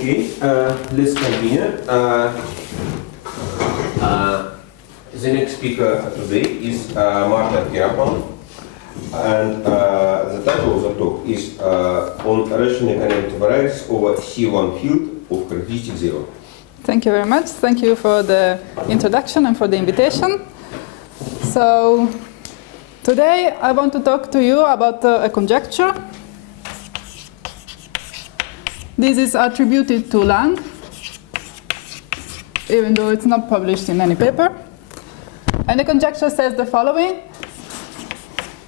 Okay, let's continue. The next speaker today is Marta Pieropan, and the title of the talk is on rationally connected varieties over C1 field of characteristic zero. Thank you very much. Thank you for the introduction and for the invitation. So today I want to talk to you about a conjecture. This is attributed to Lang, even though it's not published in any paper. And the conjecture says the following.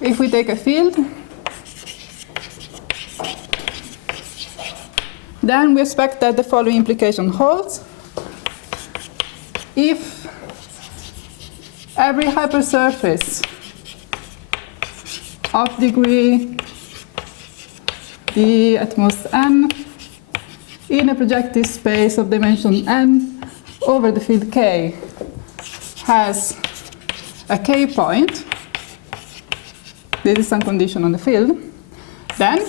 If we take a field, then we expect that the following implication holds. If every hypersurface of degree d at most n in a projective space of dimension n over the field K has a K point, this is some condition on the field, then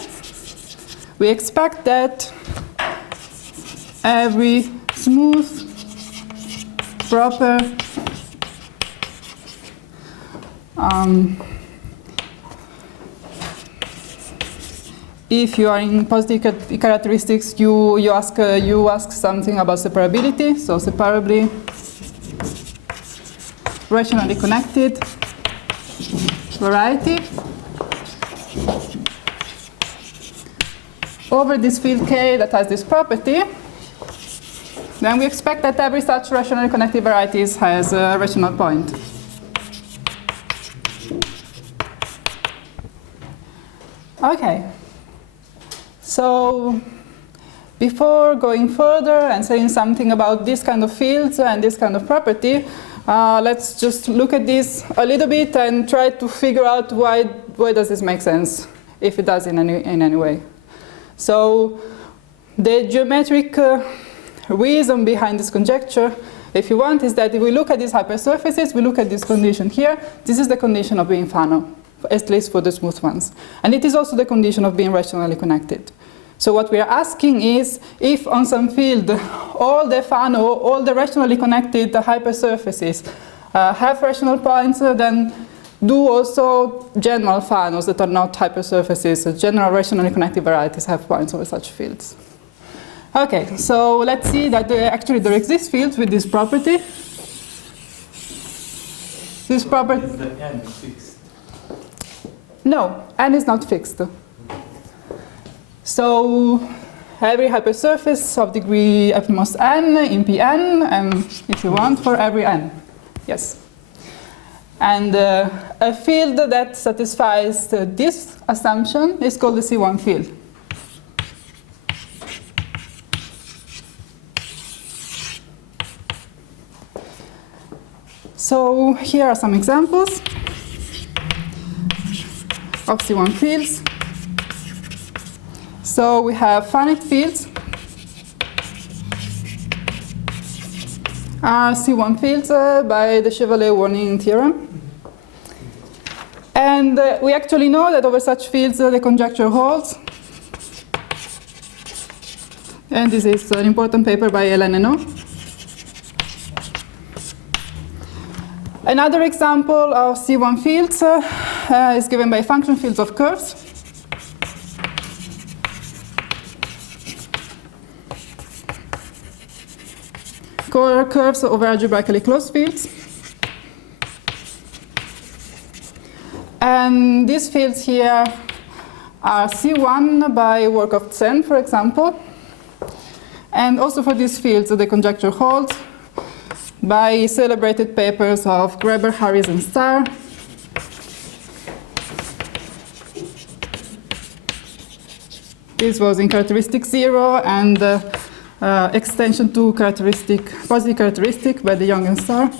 we expect that every smooth, proper if you are in positive characteristics, you ask something about separability. So separably, rationally connected variety over this field K that has this property. Then we expect that every such rationally connected varieties has a rational point. Okay. So before going further and saying something about this kind of fields and this kind of property, let's just look at this a little bit and try to figure out why does this make sense, if it does in any way. So the geometric reason behind this conjecture, if you want, is that if we look at these hypersurfaces, we look at this condition here, this is the condition of being Fano, at least for the smooth ones. And it is also the condition of being rationally connected. So what we are asking is, if on some field all the Fano, all the rationally connected hypersurfaces have rational points, then do also general Fanos that are not hypersurfaces, so general rationally connected varieties have points over such fields. Okay, so let's see that actually there exist fields with this property. This property. Is the n fixed? No, n is not fixed. So every hypersurface of degree f most n in Pn, and if you want, for every n. Yes. And a field that satisfies this assumption is called the C1 field. So here are some examples of C1 fields. So we have finite fields are C1 fields by the Chevalier-Warnin theorem. And we actually know that over such fields the conjecture holds. And this is an important paper by Esnault. Another example of C1 fields is given by function fields of curves. Curves over algebraically closed fields. And these fields here are C1 by work of Zen, for example. And also for these fields, the conjecture holds by celebrated papers of Greber, Harris, and Starr. This was in characteristic 0 and extension to positive characteristic by the Jong and Starr.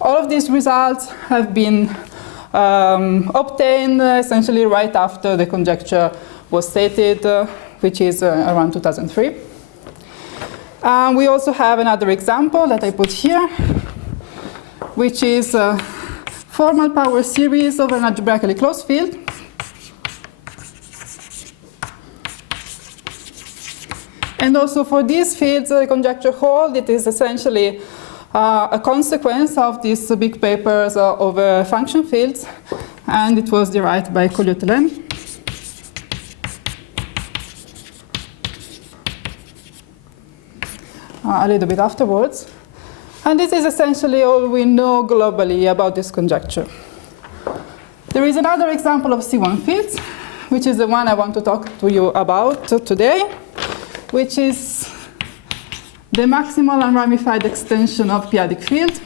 All of these results have been obtained essentially right after the conjecture was stated, which is around 2003. We also have another example that I put here, which is a formal power series of an algebraically closed field. And also for these fields, the conjecture hold, it is essentially a consequence of these big papers over function fields, and it was derived by Colliot-Helene. A little bit afterwards. And this is essentially all we know globally about this conjecture. There is another example of C1 fields, which is the one I want to talk to you about today, which is the maximal unramified extension of P-Adic field.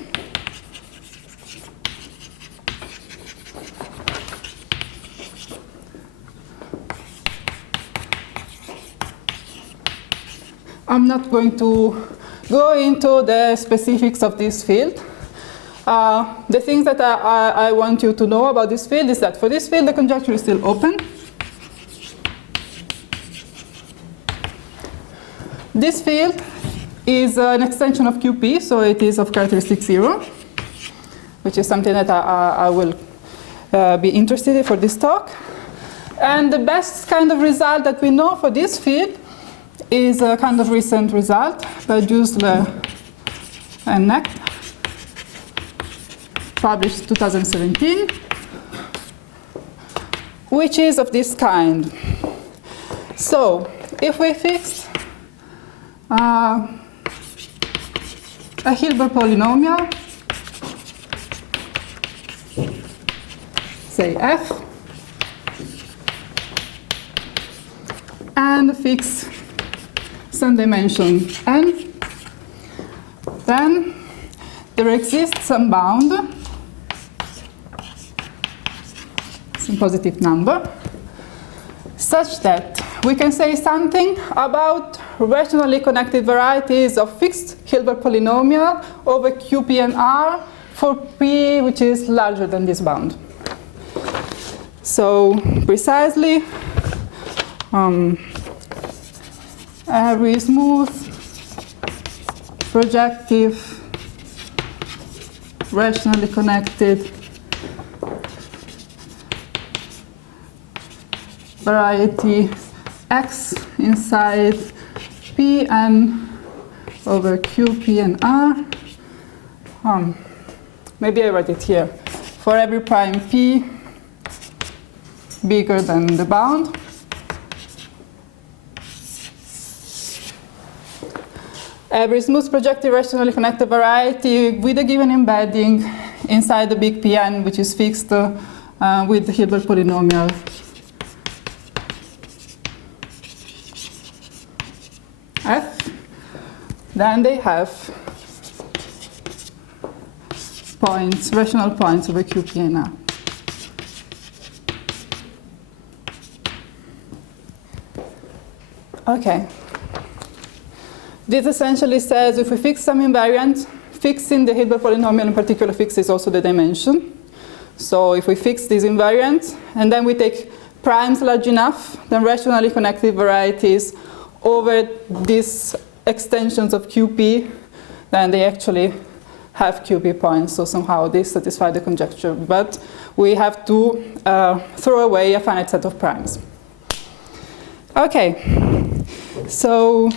I'm not going to go into the specifics of this field. The things that I want you to know about this field is that for this field, the conjecture is still open. This field is an extension of QP, so it is of characteristic 0, which is something that I will be interested in for this talk. And the best kind of result that we know for this field is a kind of recent result by Dussler and Knecht, published 2017, which is of this kind. So if we fix a Hilbert polynomial, say f, and fix some dimension n, then there exists some bound, some positive number, such that we can say something about rationally connected varieties of fixed Hilbert polynomial over QP and R for P which is larger than this bound. So precisely, every smooth, projective, rationally connected variety X inside Pn over QP and R. Maybe I write it here. For every prime P bigger than the bound, every smooth projective rationally connected variety with a given embedding inside the big Pn, which is fixed with the Hilbert polynomial f, then they have points, rational points over QP and R. Okay. This essentially says if we fix some invariant, fixing the Hilbert polynomial in particular fixes also the dimension. So if we fix this invariant, and then we take primes large enough, then rationally connected varieties over these extensions of QP, then they actually have QP points, so somehow they satisfy the conjecture. But we have to throw away a finite set of primes. Okay, so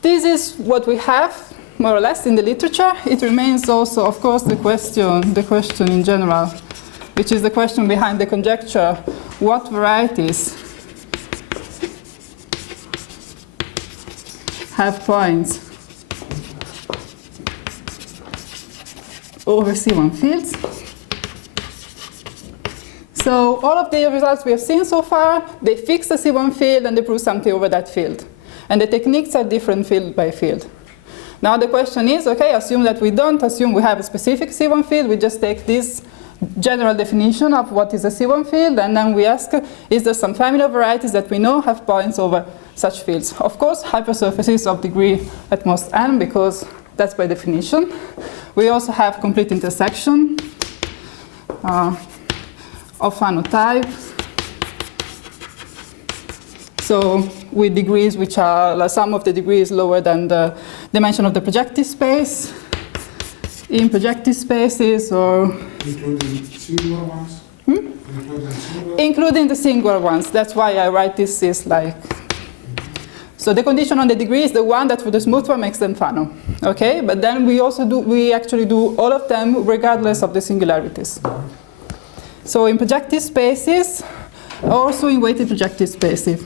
this is what we have, more or less, in the literature. It remains also, of course, the question in general, which is the question behind the conjecture. What varieties have points over C1 fields? So all of the results we have seen so far, they fix the C1 field and they prove something over that field. And the techniques are different field by field. Now the question is, okay, assume that we don't assume we have a specific C1 field, we just take this general definition of what is a C1 field, and then we ask, is there some family of varieties that we know have points over such fields? Of course, hypersurfaces of degree at most n, because that's by definition. We also have complete intersection of Fano type. So with degrees which are, some of the degrees lower than the dimension of the projective space, in projective spaces, or including singular ones? Including singular including the singular ones. That's why I write this is like. So the condition on the degree is the one that for the smooth one makes them Fano. Okay, but then we actually do all of them regardless of the singularities. So in projective spaces, also in weighted projective spaces.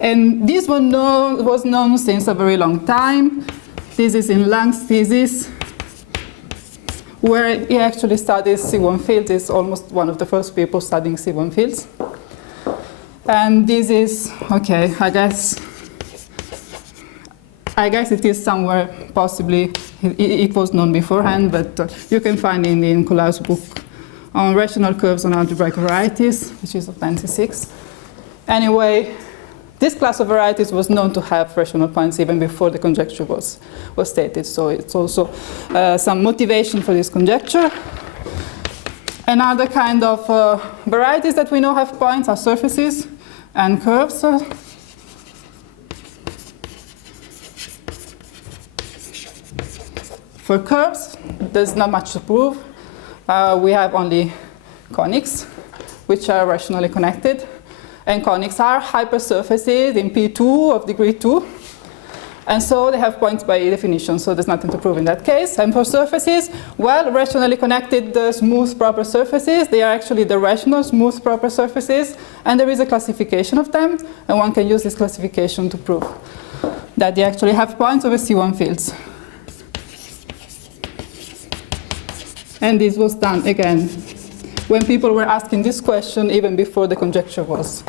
And this one was known since a very long time. This is in Lang's thesis, where he actually studies C1 fields. He's almost one of the first people studying C1 fields. And this is, okay, I guess it is somewhere, possibly, it was known beforehand, but you can find it in Collard's book on rational curves on algebraical varieties, which is of 96. Anyway, this class of varieties was known to have rational points even before the conjecture was stated, so it's also some motivation for this conjecture. Another kind of varieties that we know have points are surfaces and curves. For curves, there's not much to prove. We have only conics, which are rationally connected. And conics are hypersurfaces in P2 of degree 2. And so they have points by definition, so there's nothing to prove in that case. And for surfaces, well, rationally connected smooth proper surfaces, they are actually the rational smooth proper surfaces, and there is a classification of them, and one can use this classification to prove that they actually have points over C1 fields. And this was done again when people were asking this question even before the conjecture was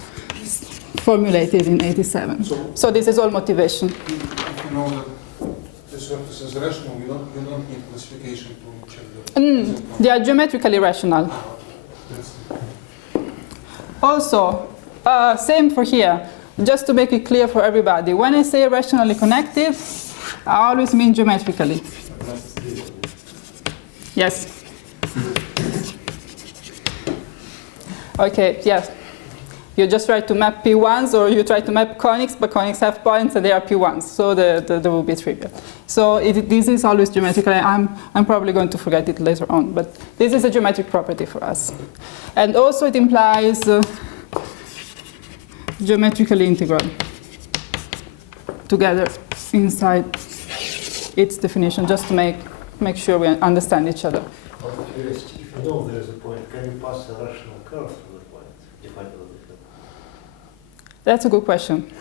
formulated in 87. So this is all motivation. If you know that the surface is rational, you don't need classification to check that. They are geometrically rational. Also, same for here. Just to make it clear for everybody, when I say rationally connected, I always mean geometrically. Yes. Okay, yes. You just try to map P1s, or you try to map conics, but conics have points and they are P1s, so there will be trivial. So this is always geometrical. I'm probably going to forget it later on, but this is a geometric property for us. And also it implies geometrically integral together inside its definition, just to make sure we understand each other. Out of curiosity, if you know there is a point, can you pass a rational curve through the point? Define it a little bit. That's a good question.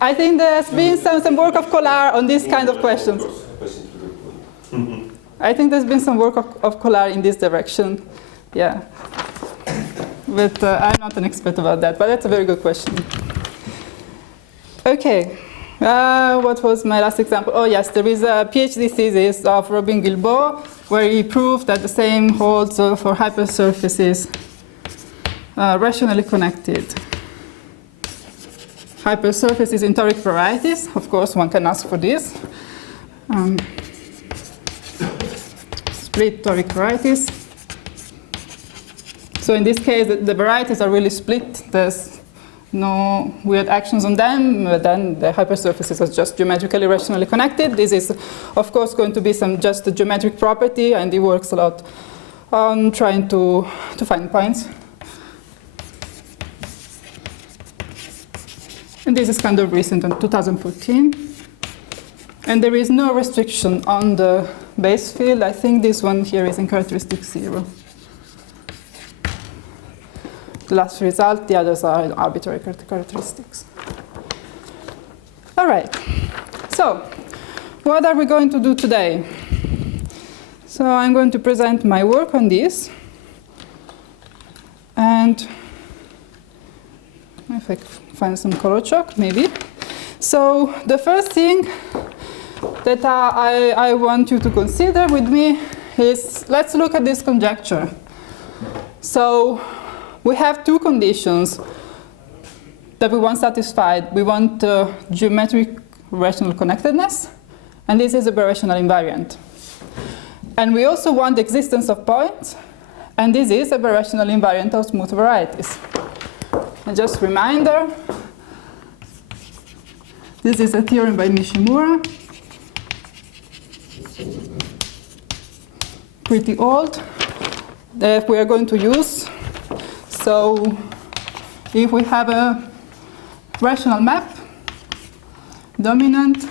I think there's been some work of Collard on this kind of questions. I think there's been some work of Collard in this direction. Yeah. But I'm not an expert about that, but that's a very good question. Okay. What was my last example? Oh yes, there is a PhD thesis of Robin Guilbault where he proved that the same holds for hypersurfaces rationally connected. Hypersurfaces in toric varieties, of course one can ask for this. Split toric varieties. So in this case the varieties are really split. There's no weird actions on them, but then the hypersurfaces are just geometrically rationally connected. This is, of course, going to be just a geometric property, and it works a lot on trying to find points. And this is kind of recent, in 2014. And there is no restriction on the base field. I think this one here is in characteristic 0. The last result, the others are in arbitrary characteristics. All right, so what are we going to do today? So I'm going to present my work on this. And if I find some color chalk, maybe. So the first thing that I want you to consider with me is, let's look at this conjecture. So we have two conditions that we want satisfied. We want geometric rational connectedness, and this is a birational invariant. And we also want the existence of points, and this is a birational invariant of smooth varieties. And just reminder, This is a theorem by Nishimura. Pretty old that we are going to use. So if we have a rational map, dominant,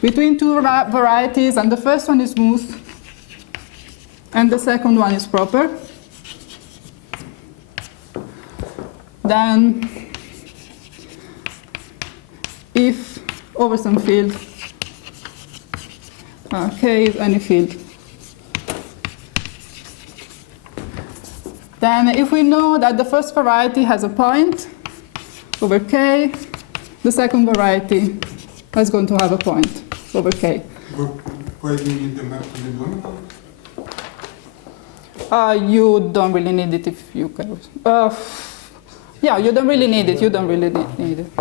between two varieties, and the first one is smooth, and the second one is proper, then if over some field, K is any field, then if we know that the first variety has a point over K, the second variety is going to have a point over K. Why do you need the map to be dominant? You don't really need it if you can. Yeah, you don't really need it. You don't really need it.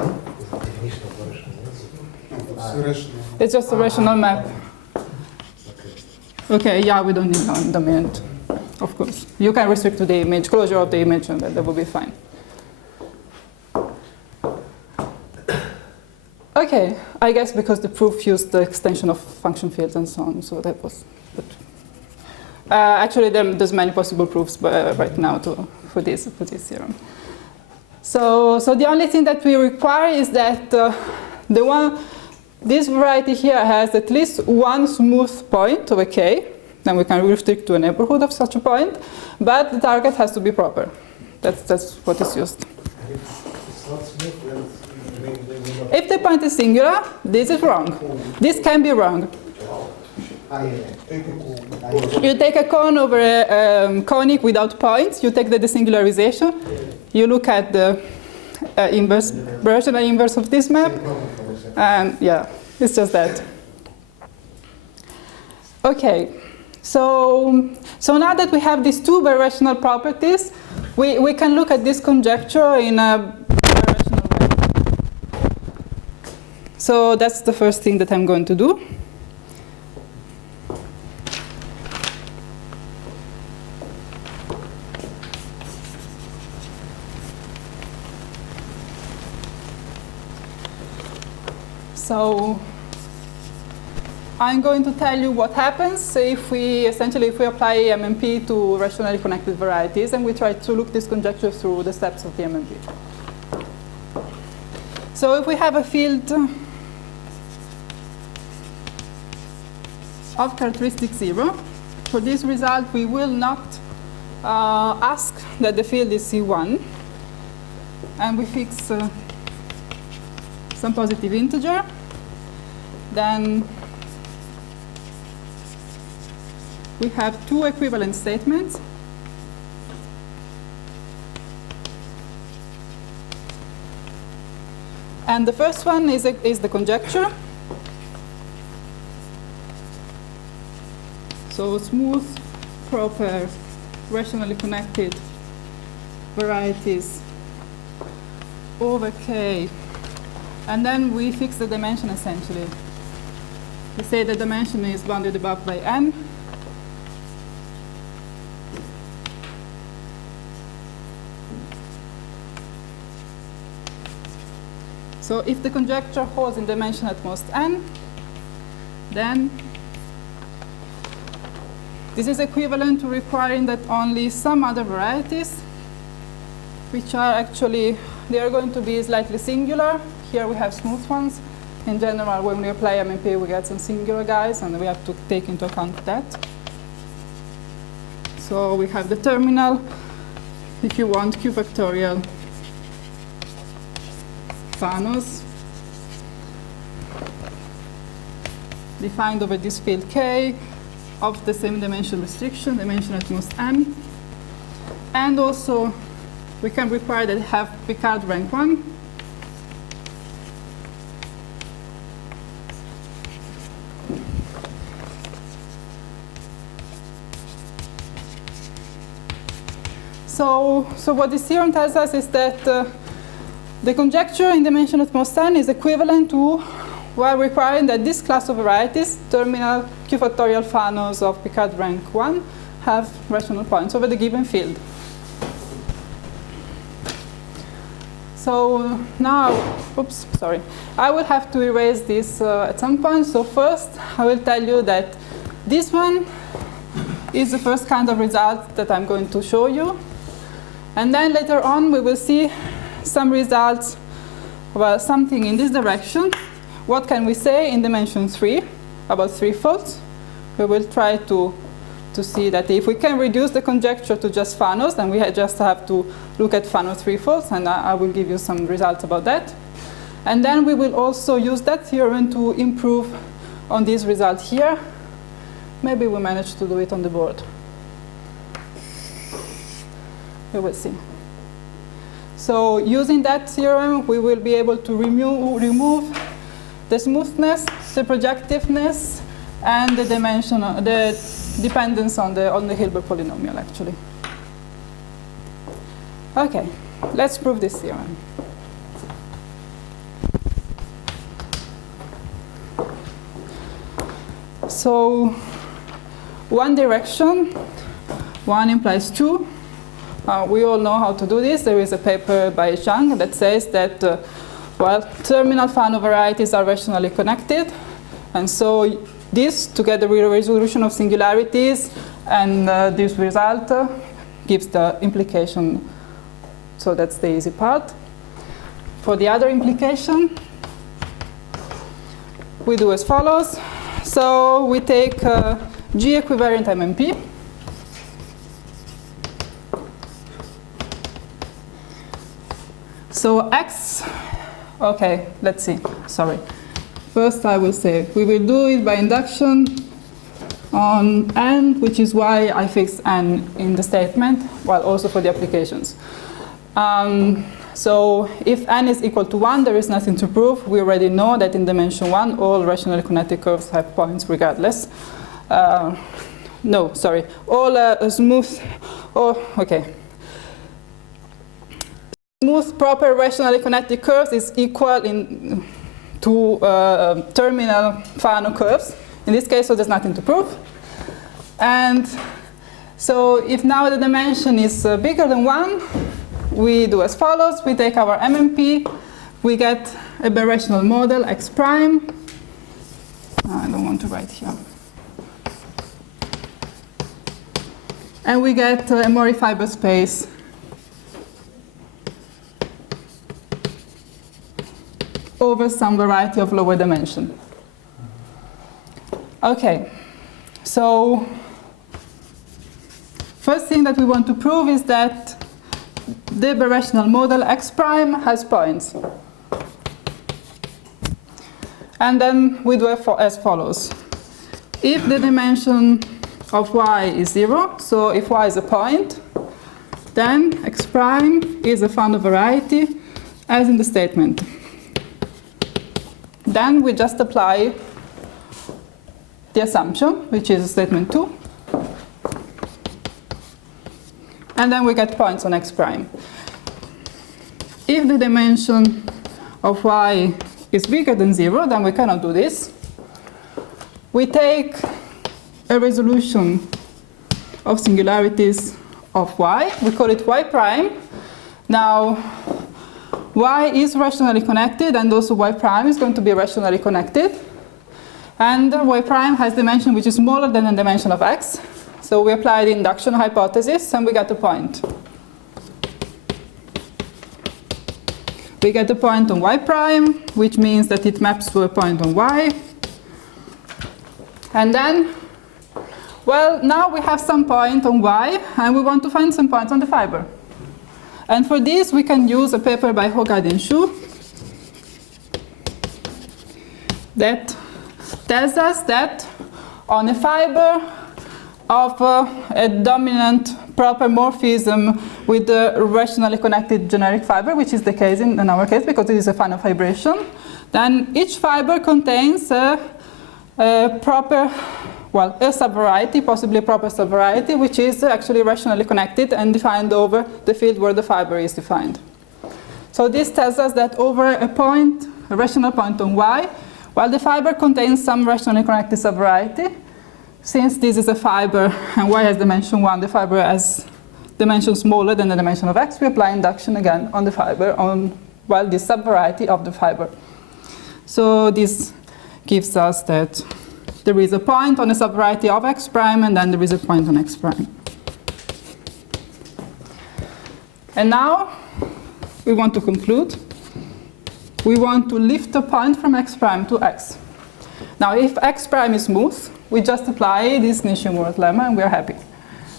It's rational. It's just a rational map. Okay, yeah, we don't need non-dominant, of course. You can restrict to the image, closure of the image, and that will be fine. Okay, I guess because the proof used the extension of function fields and so on, so that was good. Actually, there's many possible proofs right now for this theorem. So the only thing that we require is that this variety here has at least one smooth point over K, then we can restrict to a neighborhood of such a point, but the target has to be proper. That's what is used. And if it's not smooth, then If the point is singular, this is wrong. This can be wrong. You take a cone over a conic without points, you take the desingularization, you look at the inverse, birational inverse of this map, and yeah, it's just that. Okay, so now that we have these two birational properties, we can look at this conjecture in a birational way. So that's the first thing that I'm going to do. So I'm going to tell you what happens if we apply MMP to rationally connected varieties, and we try to look this conjecture through the steps of the MMP. So if we have a field of characteristic 0, for this result we will not ask that the field is C1, and we fix some positive integer, then we have two equivalent statements. And the first one is the conjecture. So smooth, proper, rationally connected varieties over K. And then we fix the dimension essentially. We say the dimension is bounded above by n. So if the conjecture holds in dimension at most n, then this is equivalent to requiring that only some other varieties, which are actually, they are going to be slightly singular. Here we have smooth ones. In general, when we apply MMP, we get some singular guys, and we have to take into account that. So we have the terminal, if you want, q factorial Fanos, defined over this field K, of the same dimension restriction, dimension at most n. And also, we can require that it have Picard rank 1. So what this theorem tells us is that the conjecture in dimension at most n is equivalent to while requiring that this class of varieties, terminal q factorial Fanos of Picard rank 1, have rational points over the given field. so now, oops, sorry. I will have to erase this at some point. So first, I will tell you that this one is the first kind of result that I'm going to show you. And then later on, we will see some results, well, something in this direction. What can we say in dimension 3 about threefolds? We will try to see that if we can reduce the conjecture to just Fanos, then we just have to look at Fano threefolds, and I will give you some results about that. And then we will also use that theorem to improve on this result here. Maybe we manage to do it on the board. We will see. So using that theorem, we will be able to remove the smoothness, the projectiveness, and the dimension, the dependence on the Hilbert polynomial, actually. Okay, let's prove this theorem. So one direction, one implies two. We all know how to do this. There is a paper by Jong that says that, well, terminal Fano varieties are rationally connected. And so this, together with a resolution of singularities, and this result gives the implication. So that's the easy part. For the other implication, we do as follows. So we take G equivariant MMP. So X, okay, let's see, sorry. First I will say, we will do it by induction on N, which is why I fixed N in the statement, while also for the applications. So if N is equal to 1, there is nothing to prove. We already know that in dimension 1, all rationally connected curves have points regardless. No, sorry, all smooth, smooth proper rationally connected curves is equal to terminal Fano curves. In this case, so there's nothing to prove. And so if now the dimension is bigger than 1, we do as follows. We take our MMP, we get a birational model X prime. I don't want to write here. And we get a Mori fiber space over some variety of lower dimension. Okay, so first thing that we want to prove is that the birational model X prime has points. And then we do as follows. If the dimension of Y is 0, so if Y is a point, then X prime is a Fano variety as in the statement. Then we just apply the assumption, which is statement 2. And then we get points on X prime. If the dimension of Y is bigger than 0, then we cannot do this. We take a resolution of singularities of Y. We call it Y prime. Now, Y is rationally connected, and also Y prime is going to be rationally connected. And Y prime has dimension which is smaller than the dimension of X. So we apply the induction hypothesis, and we get a point. We get a point on Y prime, which means that it maps to a point on Y. And then, well, now we have some point on Y, and we want to find some points on the fiber. And for this, we can use a paper by Hogard and Shu that tells us that on a fiber of a dominant proper morphism with the rationally connected generic fiber, which is the case in our case because it is a Fano fibration, then each fiber contains a proper, well, a subvariety, possibly a proper subvariety, which is actually rationally connected and defined over the field where the fiber is defined. So this tells us that over a point, a rational point on Y, while the fiber contains some rationally connected subvariety, since this is a fiber and Y has dimension 1, the fiber has dimension smaller than the dimension of X, we apply induction again on the fiber on well, this subvariety of the fiber. So this gives us that there is a point on a subvariety of x prime, and then there is a point on x prime. And now we want to conclude. We want to lift a point from x prime to x. Now, if x prime is smooth, we just apply this Nishimura's lemma and we are happy.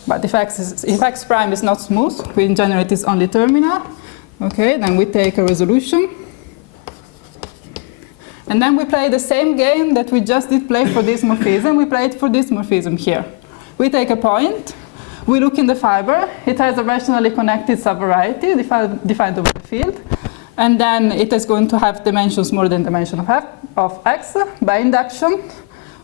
But if x prime is not smooth, we generate this only terminal. Okay, then we take a resolution. And then we play the same game that we just did play for this morphism. We play it for this morphism here. We take a point. We look in the fiber. It has a rationally connected subvariety defined over the field. And then it is going to have dimensions more than dimension of x. By induction,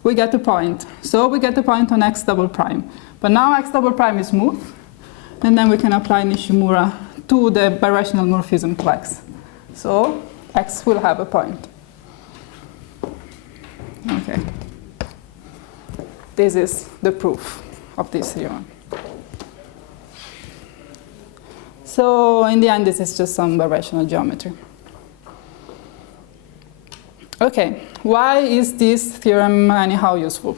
we get a point. So we get a point on x double prime. But now x double prime is smooth. And then we can apply Nishimura to the birational morphism to x. So x will have a point. Okay. This is the proof of this theorem. So in the end, this is just some birational geometry. Okay, why is this theorem anyhow useful?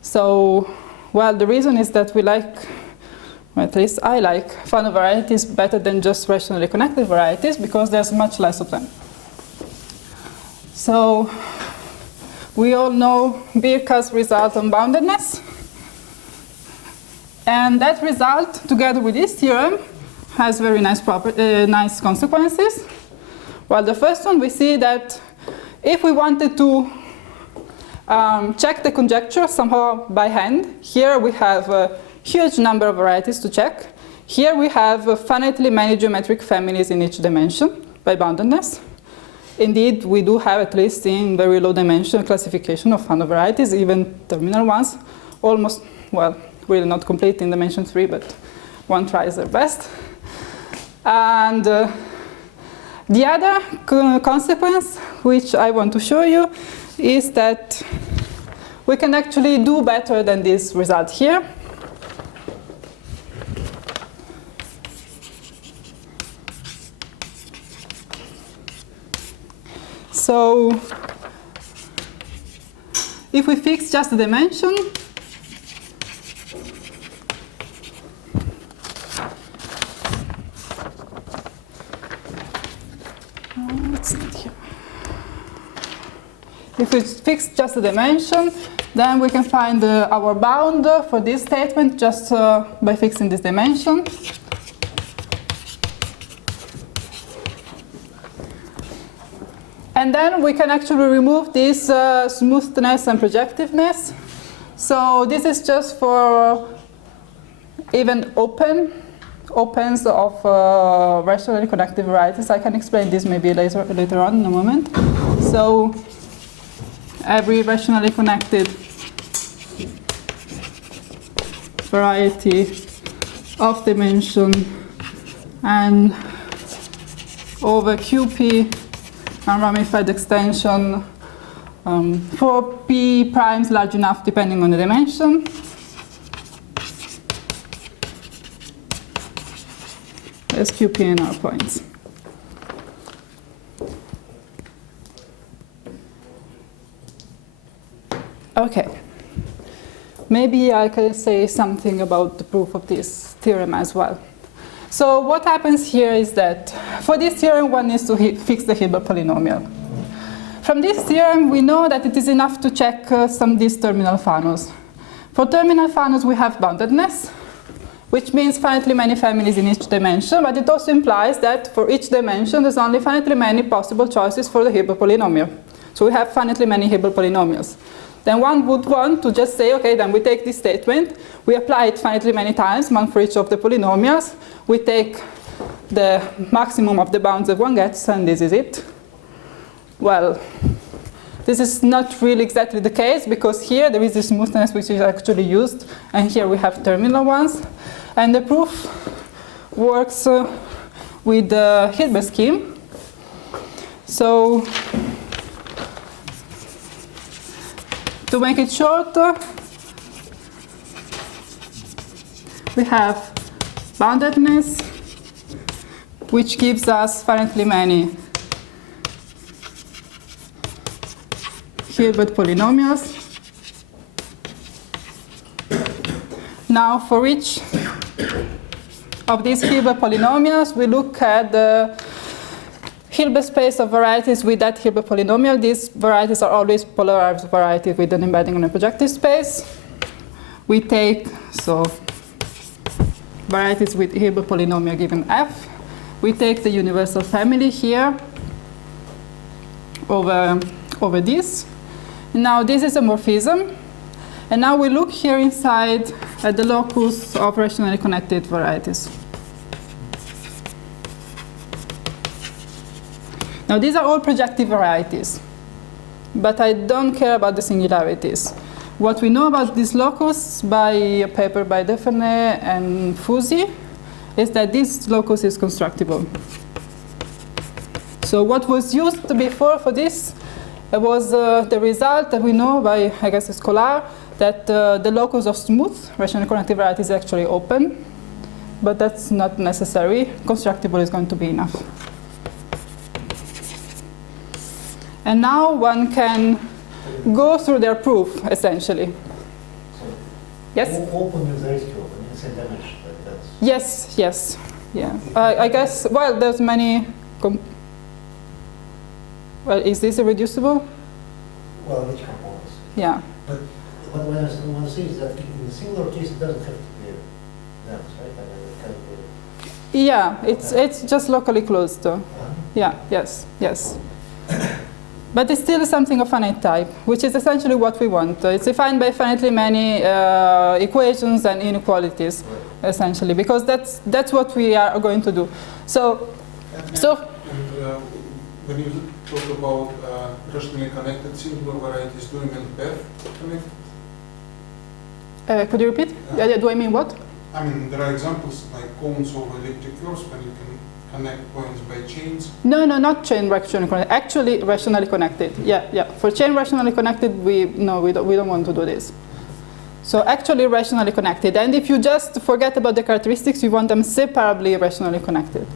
So, well, the reason is that we like, or at least I like, Fano varieties better than just rationally connected varieties because there's much less of them. So, we all know Birka's result on boundedness. And that result, together with this theorem, has very nice, nice consequences. Well, the first one, we see that if we wanted to check the conjecture somehow by hand, here we have a huge number of varieties to check. Here we have finitely many geometric families in each dimension by boundedness. Indeed, we do have, at least in very low dimension, classification of Fano varieties, even terminal ones, almost, well, really not complete in dimension 3, but one tries their best. And the other consequence, which I want to show you, is that we can actually do better than this result here. So if we fix just the dimension, it's not here. If we fix just the dimension, then we can find our bound for this statement just by fixing this dimension. And then we can actually remove this smoothness and projectiveness. So this is just for even opens of rationally connected varieties. I can explain this maybe later on in a moment. So every rationally connected variety of dimension and over QP unramified extension for p primes large enough depending on the dimension. There's QP and R points. Okay. Maybe I can say something about the proof of this theorem as well. So what happens here is that for this theorem, one needs to fix the Hilbert polynomial. From this theorem, we know that it is enough to check some of these terminal Fanos. For terminal Fanos, we have boundedness, which means finitely many families in each dimension, but it also implies that for each dimension, there's only finitely many possible choices for the Hilbert polynomial. So we have finitely many Hilbert polynomials. Then one would want to just say, okay, then we take this statement, we apply it finitely many times, one for each of the polynomials, we take the maximum of the bounds that one gets, and this is it. Well, this is not really exactly the case, because here there is this smoothness which is actually used, and here we have terminal ones. And the proof works with the Hilbert scheme. So, to make it short, we have boundedness which gives us finitely many Hilbert polynomials. Now, for each of these Hilbert polynomials, we look at the Hilbert space of varieties with that Hilbert polynomial. These varieties are always polarized varieties with an embedding on a projective space. We take, so, varieties with Hilbert polynomial given f. We take the universal family here over this. Now, this is a morphism. And now we look here inside at the locus of rationally connected varieties. Now, these are all projective varieties, but I don't care about the singularities. What we know about this locus by a paper by Laterhe and Fusi is that this locus is constructible. So what was used before for this was the result that we know by, I guess, Scholar, that the locus of smooth rationally connected varieties is actually open, but that's not necessary. Constructible is going to be enough. And now one can go through their proof, essentially. So Yes? Open is raised to open, it's a dimension. That's Yes, yes. Yeah. I guess, well, there's many. Well, is this irreducible? well, which components? Yeah. But what one sees that in the singular case, it doesn't have to be dense, right? I mean, it can be. Yeah, it's just locally closed, though. Yeah, yes, yes. But it's still something of finite type, which is essentially what we want. It's defined by finitely many equations and inequalities, essentially, because that's what we are going to do. So, when you talk about rationally connected singular varieties, do you mean path connected? could you repeat? Yeah, do I mean what? I mean, there are examples like cones over elliptic curves when you can connect points by chains. No, not chain rationally connected. Actually, rationally connected. Yeah. For chain rationally connected, we don't want to do this. So actually rationally connected. And if you just forget about the characteristics, you want them separably rationally connected.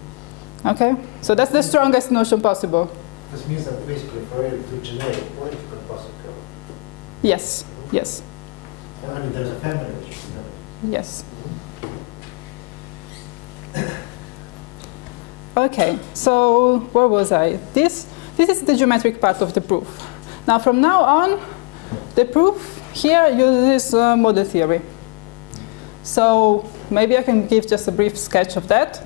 Okay? So that's the strongest notion possible. This means that basically for every generic point, you can pass a curve. Yes. I mean, there's a family which is generic. Yes. Okay, so where was I? This is the geometric part of the proof. Now, from now on, the proof here uses model theory. So maybe I can give just a brief sketch of that.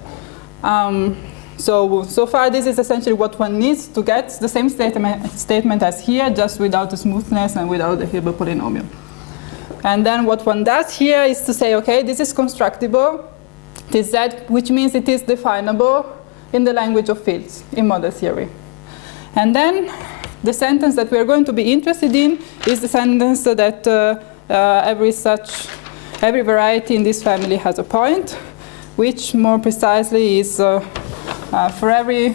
So far, this is essentially what one needs to get the same statement as here, just without the smoothness and without the Hilbert polynomial. And then what one does here is to say, okay, this is constructible, it is Z, which means it is definable in the language of fields, in model theory. And then the sentence that we are going to be interested in is the sentence that every variety in this family has a point, which more precisely is for every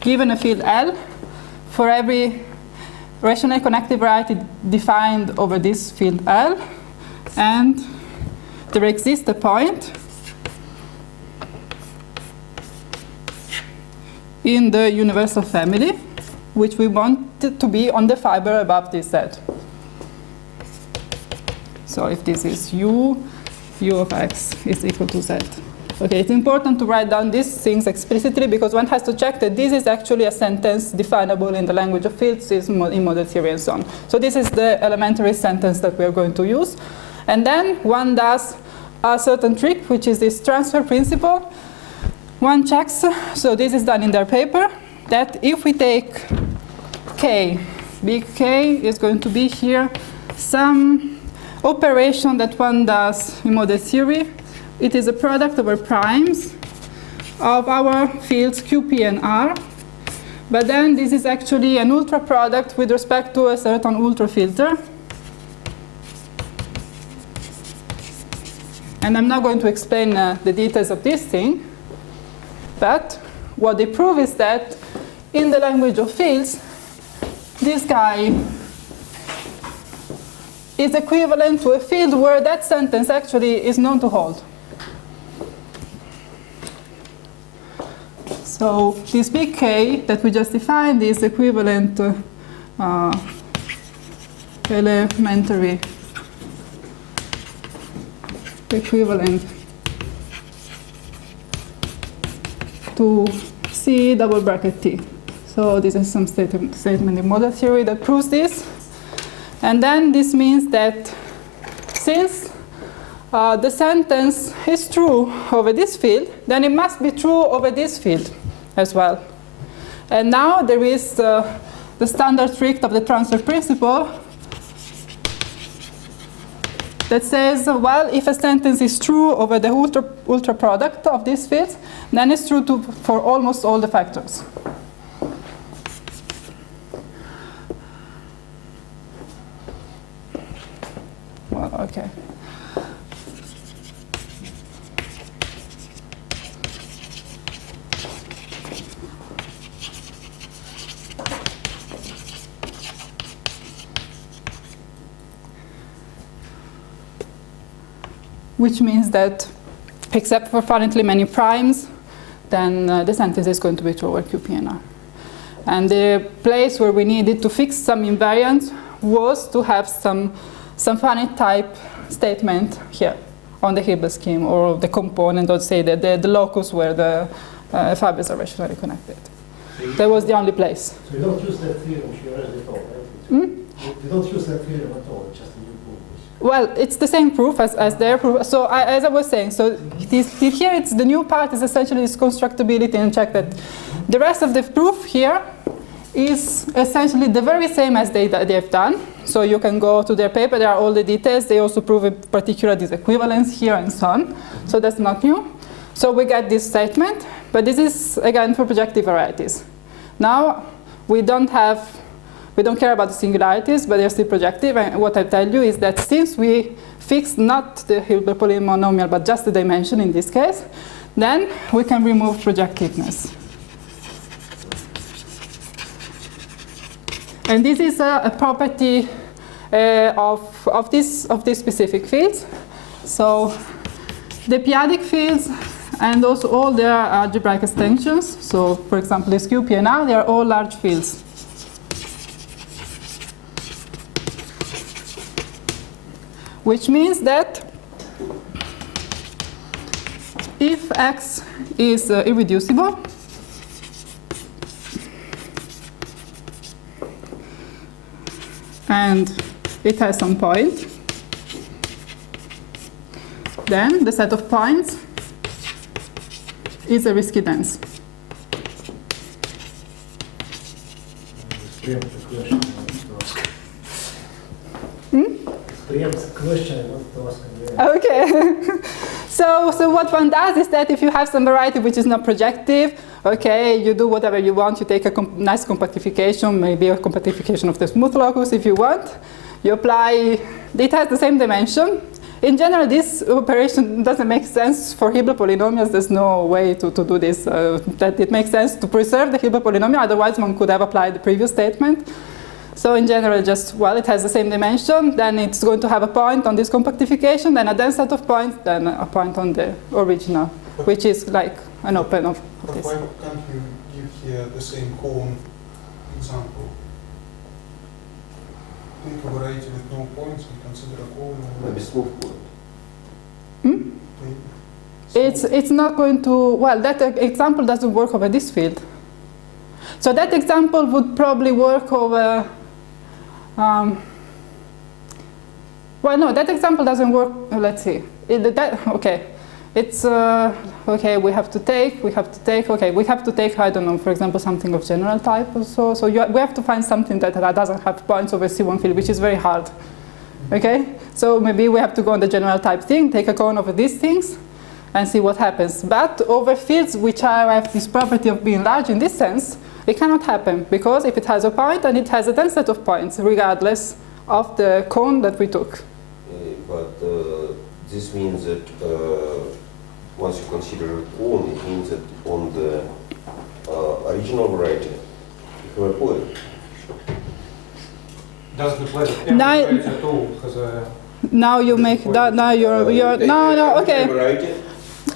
given a field L, for every rationally connected variety defined over this field L, and there exists a point in the universal family, which we want it to be on the fiber above this Z. So if this is U of x is equal to Z. Okay, it's important to write down these things explicitly because one has to check that this is actually a sentence definable in the language of fields, is in model theory and so on. So this is the elementary sentence that we are going to use. And then one does a certain trick, which is this transfer principle. One checks, so this is done in their paper, that if we take K, big K is going to be here some operation that one does in model theory. It is a product over primes of our fields Q, P, and R. But then this is actually an ultra product with respect to a certain ultra filter. And I'm not going to explain the details of this thing. But what they prove is that in the language of fields, this guy is equivalent to a field where that sentence actually is known to hold. So this big K that we just defined is equivalent elementary equivalent to C double bracket T. So this is some statement in model theory that proves this. And then this means that since the sentence is true over this field, then it must be true over this field as well. And now there is the standard trick of the transfer principle that says, well, if a sentence is true over the ultra product of these fields, then it's true for almost all the factors. Well, okay. Which means that except for finitely many primes, then the sentence is going to be true over QPNR. And the place where we needed to fix some invariants was to have some finite type statement here on the Hilbert scheme, or the component, or say that the locus where the fibers are rationally connected. That was the only place. So you don't use that theorem she already taught, right? You don't use that theorem at all, just a new proof. Well, it's the same proof as their proof. So as I was saying, so here it's the new part is essentially this constructability, and check that the rest of the proof here is essentially the very same as they've done. So you can go to their paper, there are all the details. They also prove in particular this equivalence here and so on. So that's not new. So we get this statement, but this is again for projective varieties. Now we don't care about the singularities, but they're still projective. And what I tell you is that since we fixed not the Hilbert polynomial, but just the dimension in this case, then we can remove projectiveness. And this is a property of these specific fields. So the P-Adic fields and also all their algebraic extensions. So for example, this QPNR, they are all large fields. Which means that if X is irreducible, and it has some point, then the set of points is a risky dense. Okay. So what one does is that if you have some variety which is not projective, okay, you do whatever you want. You take a nice compactification, maybe a compactification of the smooth locus if you want. You apply, it has the same dimension. In general, this operation doesn't make sense for Hilbert polynomials. There's no way to do this. That it makes sense to preserve the Hilbert polynomial. Otherwise, one could have applied the previous statement. So in general, just, well, it has the same dimension. Then it's going to have a point on this compactification, then a dense set of points, then a point on the original, which is like an open of but this. why can't you give here the same cone example? Take a variety with no points and consider a cone. Maybe smooth point. It's not going to, well, that example doesn't work over this field. So that example would probably work over, well, no, that example doesn't work. Let's see. Okay. It's, okay, we have to take, I don't know, for example, something of general type or so. So we have to find something that doesn't have points over C1 field, which is very hard. Okay? So maybe we have to go on the general type thing, take a cone over these things, and see what happens. But over fields which have this property of being large in this sense, it cannot happen, because if it has a point, then it has a dense set of points, regardless of the cone that we took. But this means that once you consider a cone, it means that on the original variety, you have a point. Does the play variety at all has a... Now you make that, now you're no, okay.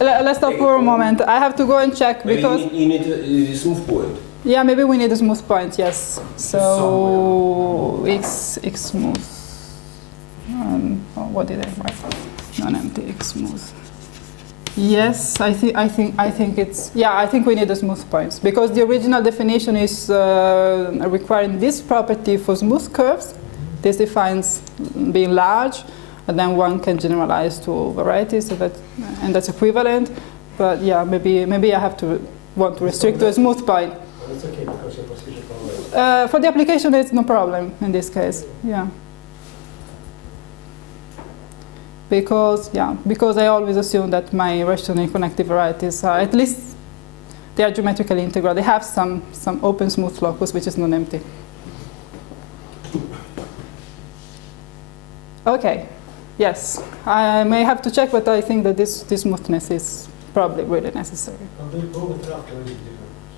let's stop for a moment. I have to go and check because You need a smooth point. yeah, maybe we need a smooth point. Yes. So x smooth. What did I write? Non-empty x smooth. Yes, I think it's I think we need a smooth points because the original definition is requiring this property for smooth curves. This defines being large, and then one can generalize to varieties, so and that's equivalent. But yeah, maybe I have to want to restrict to a smooth point. Well, it's okay because your procedure follows. For the application, it's no problem in this case. Yeah. Because I always assume that my rationally connected varieties are at least they are geometrically integral. They have some open smooth locus which is non-empty. Okay. Yes, I may have to check, but I think that this smoothness is probably really necessary. How do you prove it after it is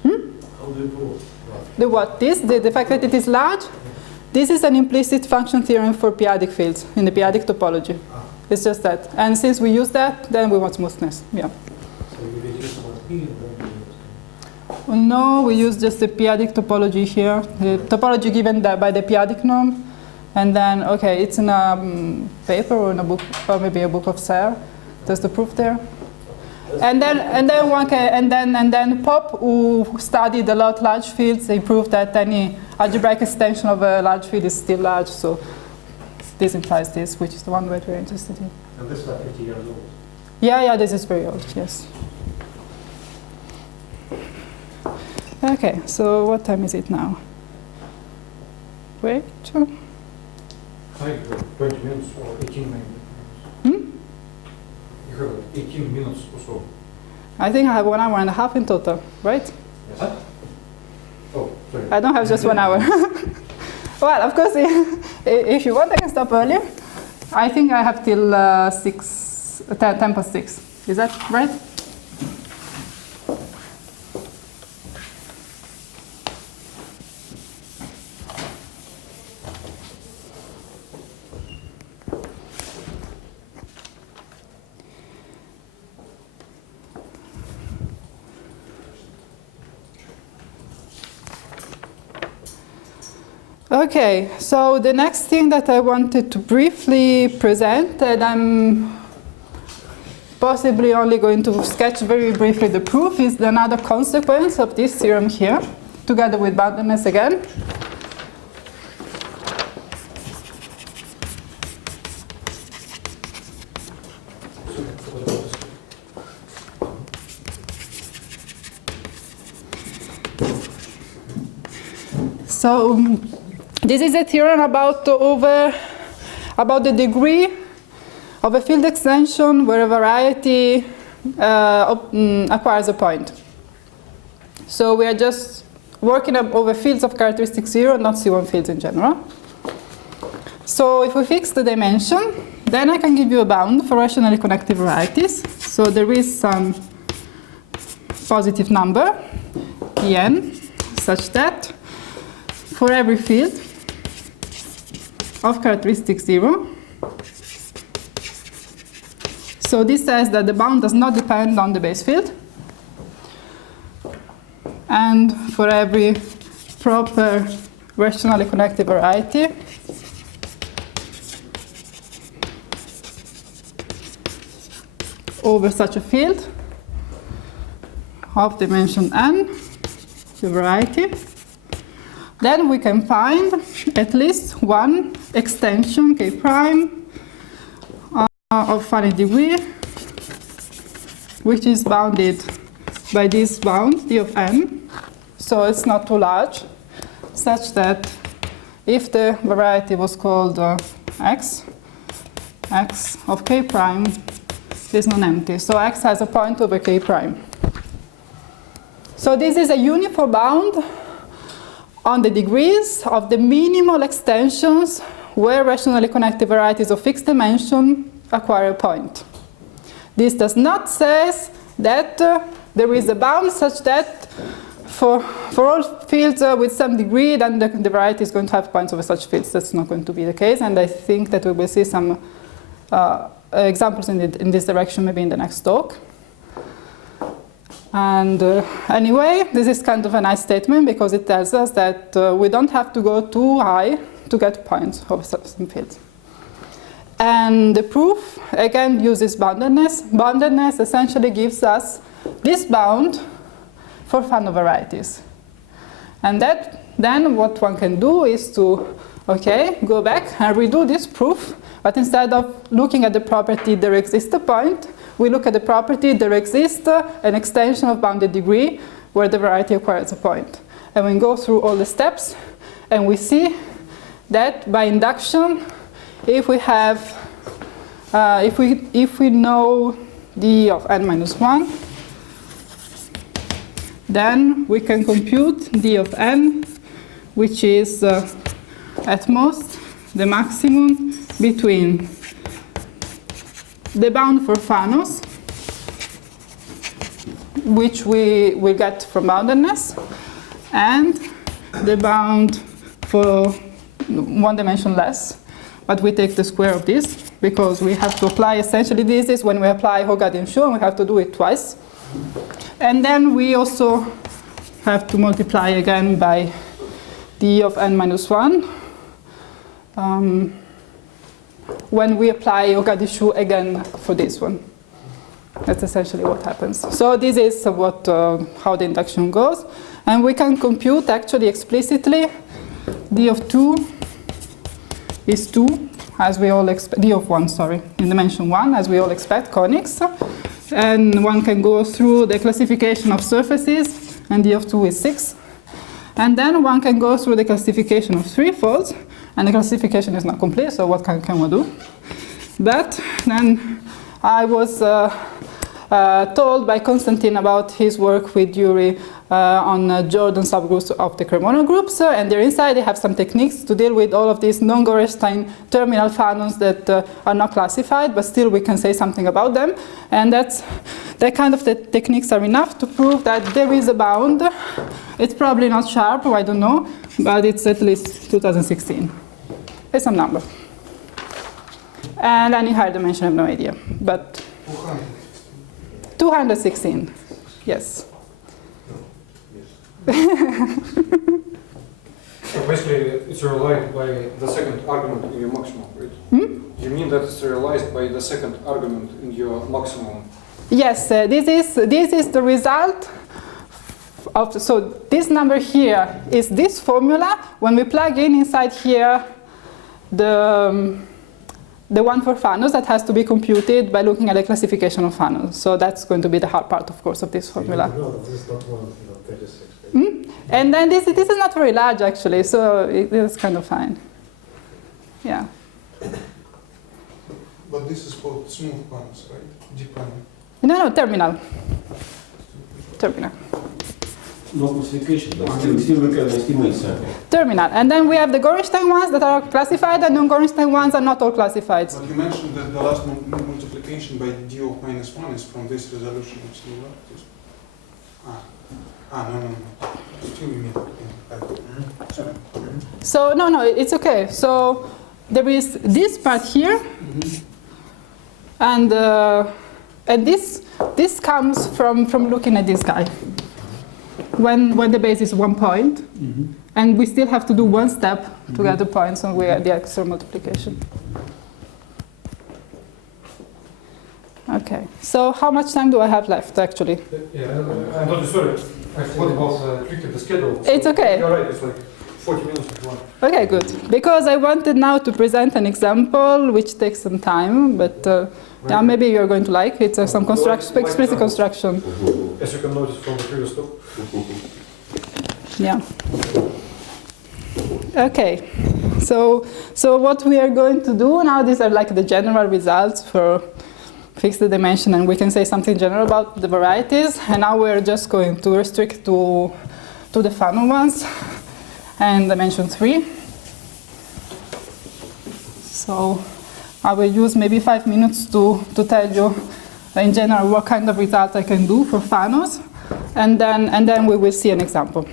different? How do you prove it? The what? The fact that it is large? This is an implicit function theorem for P-Adic fields in the P-Adic topology. It's just that. And since we use that, then we want smoothness. Yeah. So you reduce what P and then you use No, we use just the P-Adic topology here. The topology given by the P-Adic norm. And then, okay, it's in a paper or in a book, or maybe a book of Starr. There's the proof there. And then Pop, who studied a lot large fields, they proved that any algebraic extension of a large field is still large. So this implies this, which is the one that we're interested in. And this is like 50 years old. Yeah, this is very old, yes. Okay, so what time is it now? Wait. I have 20 minutes or 18 minutes. You have 18 minutes or so. I think I have 1 hour and a half in total, right? Yes. Oh, sorry. I don't have just 1 hour. Well, of course, if you want, I can stop earlier. I think I have till 10 past 6. Is that right? Okay, so the next thing that I wanted to briefly present, and I'm possibly only going to sketch very briefly the proof, is another consequence of this theorem here, together with boundedness again. So this is a theorem about the degree of a field extension where a variety acquires a point. So we are just working over fields of characteristic 0, not C1 fields in general. So if we fix the dimension, then I can give you a bound for rationally connected varieties. So there is some positive number, Pn, such that for every field of characteristic 0, so this says that the bound does not depend on the base field, and for every proper rationally connected variety over such a field of dimension n, the variety, then we can find at least one extension k prime of finite degree, which is bounded by this bound d of n, so it's not too large, such that if the variety was called x of k prime is non-empty. So x has a point over k prime. So this is a uniform bound on the degrees of the minimal extensions where rationally connected varieties of fixed dimension acquire a point. This does not say that there is a bound such that for all fields with some degree, then the variety is going to have points over such fields. That's not going to be the case, and I think that we will see some examples in this direction maybe in the next talk. And anyway, this is kind of a nice statement because it tells us that we don't have to go too high to get points of some fields. And the proof, again, uses boundedness. Boundedness essentially gives us this bound for Fano varieties. And that, then what one can do is to, okay, go back and redo this proof, but instead of looking at the property there exists a point, we look at the property there exists an extension of bounded degree where the variety acquires a point. And we go through all the steps, and we see that by induction, if we have, if we know d of n minus 1, then we can compute d of n, which is at most the maximum between the bound for Fanos, which we will get from boundedness, and the bound for one dimension less. But we take the square of this because we have to apply, essentially this is when we apply Hogarth-Inshu, and we have to do it twice. And then we also have to multiply again by d of n minus 1 when we apply Hogarth-Inshu again for this one. That's essentially what happens. So this is what, how the induction goes. And we can compute actually explicitly d of 2 is 2, as we all expect, d of 1, sorry, in dimension 1, as we all expect, conics. And one can go through the classification of surfaces, and d of 2 is 6. And then one can go through the classification of threefolds, and the classification is not complete, so what can one do? But then I was told by Konstantin about his work with Yuri on Jordan subgroups of the Cremona groups, and there inside they have some techniques to deal with all of these non-Gorenstein terminal Fanos that are not classified, but still we can say something about them. And that kind of the techniques are enough to prove that there is a bound. It's probably not sharp, or I don't know, but it's at least 2016. It's some number. And any higher dimension, I have no idea. But 216, yes. So basically, it's realized by the second argument in your maximum, right? You mean that it's realized by the second argument in your maximum? Yes, this is the result of, so this number here is this formula. When we plug in inside here the one for Fanos that has to be computed by looking at the classification of Fanos. So that's going to be the hard part, of course, of this formula. And then this is not very large, actually, so it is kind of fine. Yeah. But this is called smooth Fanos, right? Deep Fano. No, terminal. Terminal. No classification, but still we can estimate something. Terminal. And then we have the Gorenstein ones that are classified, and non-Gorenstein ones are not all classified. But you mentioned that the last multiplication by d of minus 1 is from this resolution of singularities. No. Still you mean. Sorry. So, no, it's okay. So there is this part here, and this comes from looking at this guy. When the base is 1 point, and we still have to do one step to get the points, and we get the extra multiplication. Okay, so how much time do I have left, actually? Yeah, I'm not sorry. I thought about tweaking the schedule. It's okay. You're right, it's like 40 minutes if you want. Okay, good. Because I wanted now to present an example, which takes some time, but yeah, maybe you're going to like it. It's some explicit construction. As you can notice from the previous talk. Yeah. Okay. So what we are going to do now, these are like the general results for fixed dimension, and we can say something general about the varieties. And now we're just going to restrict to the Fano ones and dimension 3. So I will use maybe 5 minutes to tell you in general what kind of results I can do for Fanos, and then we will see an example.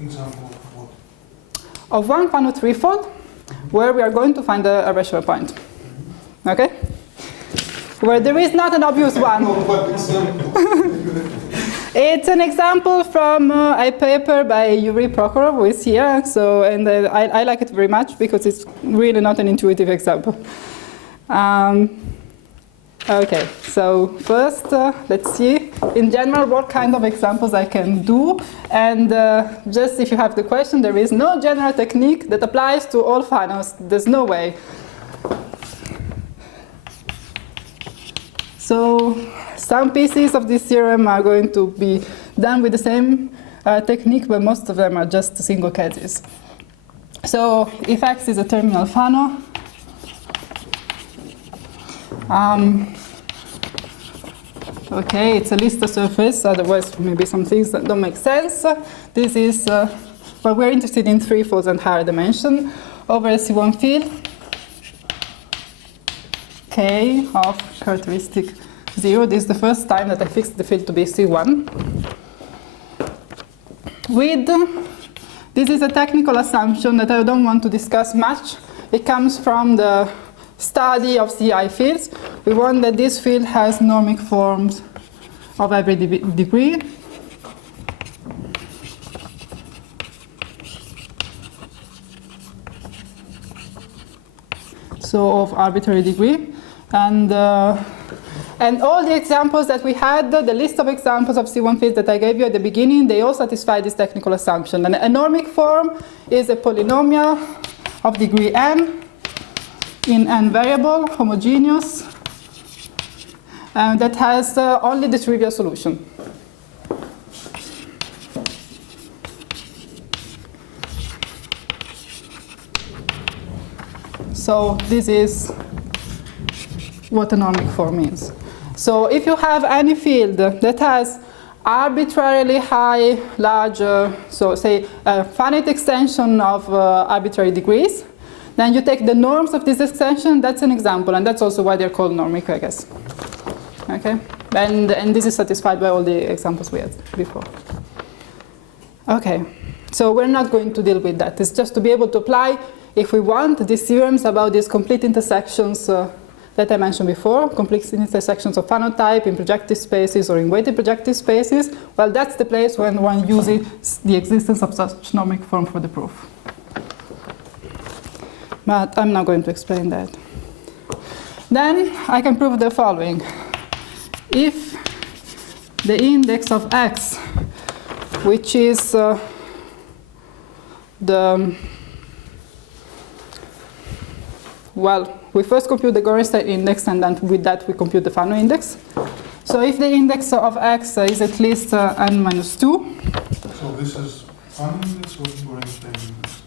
Example of what? Of one Fano threefold, where we are going to find a rational point. Okay? Where there is not an obvious one. It's an example from a paper by Yuri Prokhorov, who is here. So, and I like it very much because it's really not an intuitive example. Okay, so first, let's see in general what kind of examples I can do. And just if you have the question, there is no general technique that applies to all Fanos. There's no way. So some pieces of this theorem are going to be done with the same technique, but most of them are just single cases. So if X is a terminal Fano, okay, it's a Lister surface, otherwise maybe some things that don't make sense. This is, well, we're interested in three-folds and higher dimension over a C1 field, K of characteristic 0. This is the first time that I fixed the field to be C1. This is a technical assumption that I don't want to discuss much. It comes from the study of CI fields. We want that this field has normic forms of every degree. So of arbitrary degree. And all the examples that we had, the list of examples of C1 fields that I gave you at the beginning, they all satisfy this technical assumption. And a normic form is a polynomial of degree n in n variable, homogeneous, that has only the trivial solution. So this is what a normic form means. So if you have any field that has arbitrarily high, large, so say a finite extension of arbitrary degrees, then you take the norms of this extension. That's an example, and that's also why they're called normic, I guess. Okay, and this is satisfied by all the examples we had before. Okay, so we're not going to deal with that. It's just to be able to apply, if we want, these theorems about these complete intersections that I mentioned before, complete intersections of Fano type in projective spaces or in weighted projective spaces. Well, that's the place when one uses the existence of such normic form for the proof. But I'm not going to explain that. Then I can prove the following. If the index of X, which is well, we first compute the Gorenstein index, and then with that we compute the Fano index. So if the index of X is at least n minus 2. So this is Fano index or Gorenstein index?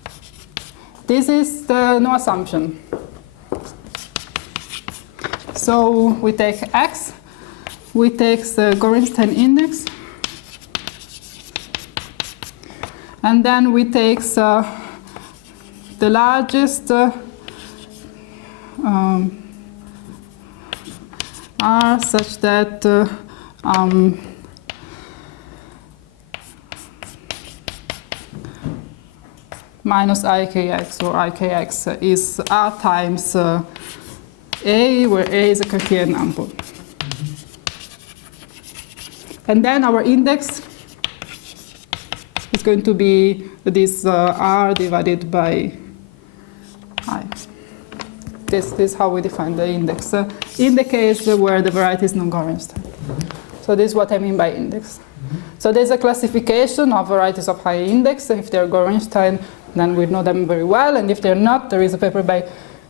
This is no assumption. So we take X, we take the Gorenstein index, and then we take the largest R such that minus ikx, or ikx is R times A, where A is a Cartesian number. And then our index is going to be this R divided by I. This is how we define the index in the case where the variety is non-Gorenstein. So this is what I mean by index. So there's a classification of varieties of high index. If they're Gorenstein, then we know them very well. And if they're not, there is a paper by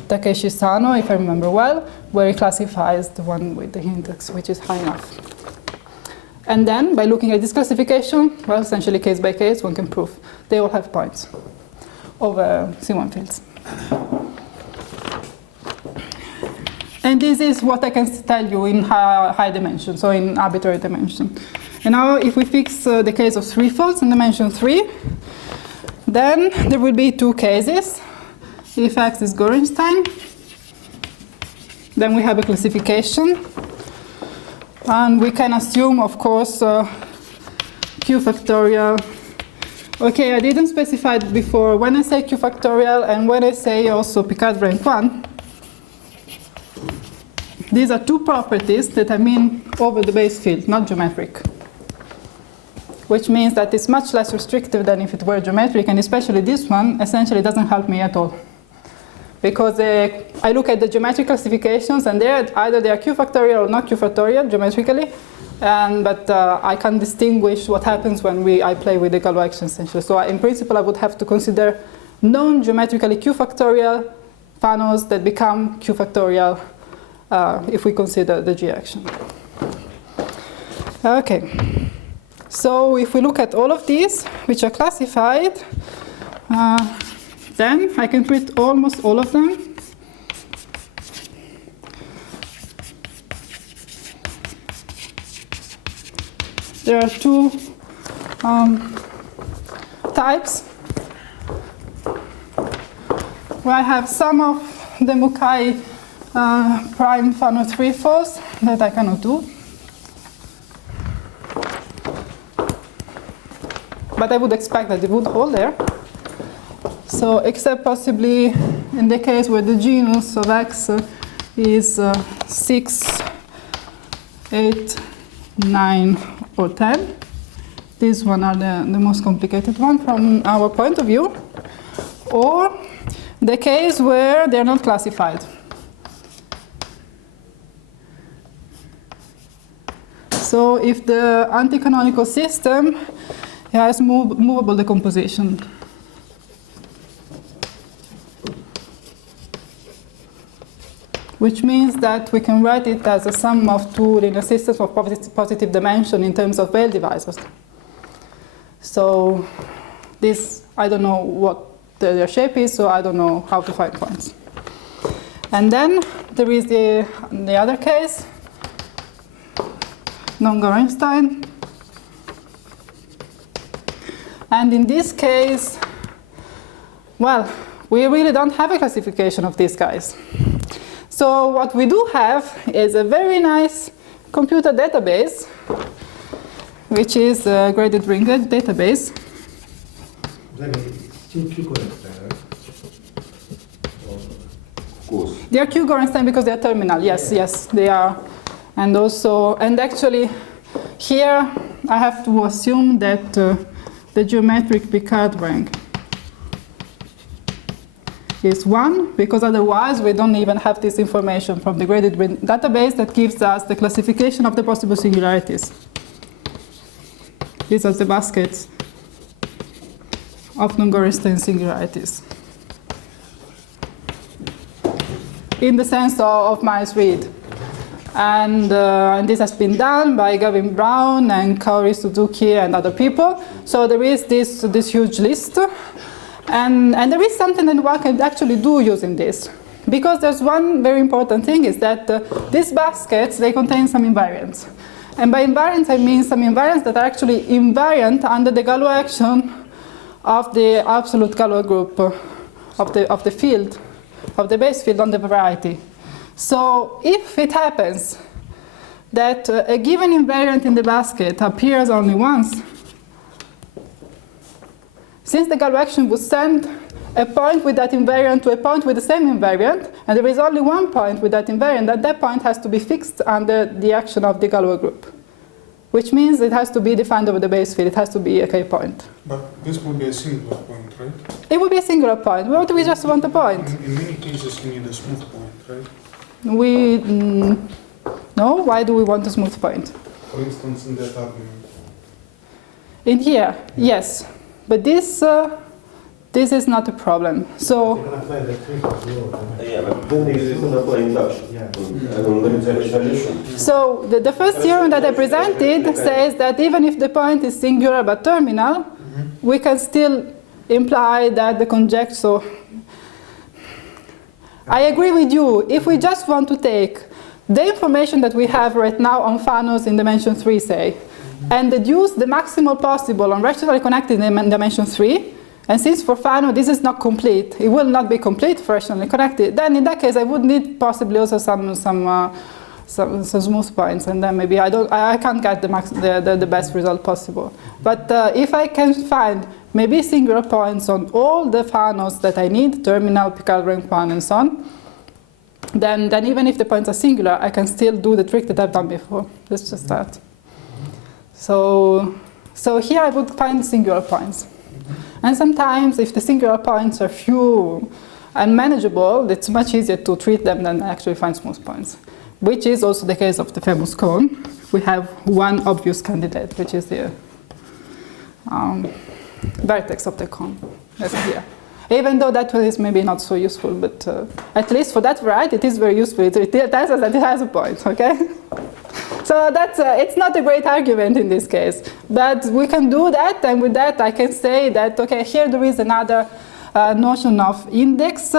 Takeshi Sano, if I remember well, where he classifies the one with the index, which is high enough. And then, by looking at this classification, well, essentially case by case, one can prove they all have points over C1 fields. And this is what I can tell you in high dimension, so in arbitrary dimension. And now if we fix the case of three-folds in dimension 3, then there will be two cases. If X is Gorenstein, then we have a classification. And we can assume, of course, Q factorial. Okay, I didn't specify it before. When I say Q factorial and when I say also Picard rank 1, these are two properties that I mean over the base field, not geometric. which means that it's much less restrictive than if it were geometric, and especially this one essentially doesn't help me at all. Because I look at the geometric classifications, and either they are Q factorial or not Q factorial geometrically, but I can distinguish what happens when I play with the Galois action essentially. So in principle, I would have to consider non-geometrically Q factorial Fanos that become Q factorial if we consider the G action. Okay. So if we look at all of these, which are classified, then I can treat almost all of them. There are two types where I have some of the Mukai prime Fano 3-fours that I cannot do. But I would expect that it would hold there. So, except possibly in the case where the genus of X is 6, 8, 9, or 10. These one are the most complicated one from our point of view. Or the case where they are not classified. So, if the anti-canonical system has movable decomposition. Which means that we can write it as a sum of two linear systems of positive dimension in terms of Weil divisors. So this, I don't know what their shape is, so I don't know how to find points. And then there is the other case, non-Gorenstein. And in this case, well, we really don't have a classification of these guys. So what we do have is a very nice computer database, which is a graded ring database. Of course. They are Q-Gorenstein because they are terminal. Yes, yes, they are. And also, and actually, here I have to assume that the geometric Picard rank is 1, because otherwise we don't even have this information from the graded ring database that gives us the classification of the possible singularities. These are the baskets of non-Gorenstein singularities. In the sense of Myers-Reed. And this has been done by Gavin Brown and Kaori Suzuki and other people. So there is this huge list. And there is something that one can actually do using this. Because there's one very important thing is that these baskets, they contain some invariants. And by invariants, I mean some invariants that are actually invariant under the Galois action of the absolute Galois group of the field, of the base field on the variety. So if it happens that a given invariant in the basket appears only once, since the Galois action would send a point with that invariant to a point with the same invariant, and there is only one point with that invariant, that point has to be fixed under the action of the Galois group. Which means it has to be defined over the base field, it has to be a K point. But this will be a singular point, right? It will be a singular point. What do we just want a point? In many cases you need a smooth point, right? No, why do we want a smooth point? For instance, in that argument. In here, yes. But this is not a problem. So You're going to apply the trick of law. Yeah, but then you're going to apply induction. Yeah. So the first theorem that I presented says that even if the point is singular but terminal, we can still imply that the conjecture. So I agree with you. If we just want to take the information that we have right now on Fanos in dimension 3, say, and deduce the maximal possible on rationally connected in dimension 3, and since for Fano this is not complete, it will not be complete for rationally connected, then in that case I would need possibly also some smooth points, and then maybe I can't get the best result possible. But if I can find maybe singular points on all the Fanos that I need, terminal, Picard rank 1, and so on, then even if the points are singular, I can still do the trick that I've done before. Let's just start. So So here I would find singular points. And sometimes if the singular points are few and manageable, it's much easier to treat them than actually find smooth points, which is also the case of the famous cone. We have one obvious candidate, which is the vertex of the cone, as here. Even though that is maybe not so useful, but at least for that variety, it is very useful. It tells us that it has a point, okay? So that's, it's not a great argument in this case, but we can do that, and with that I can say that, okay, here there is another notion of index.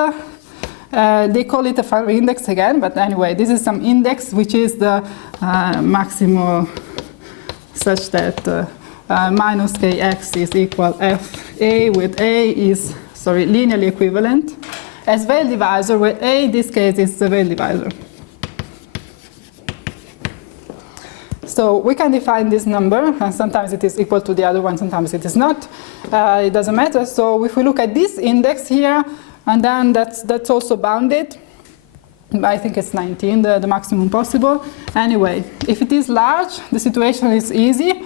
They call it a Fano index again, but anyway, this is some index which is the maximal such that minus kx is equal fa, with a is, linearly equivalent, as Veil divisor, where a in this case is the Veil divisor. So we can define this number, and sometimes it is equal to the other one, sometimes it is not. It doesn't matter. So if we look at this index here, and then that's also bounded. I think it's 19, the maximum possible. Anyway, if it is large, the situation is easy,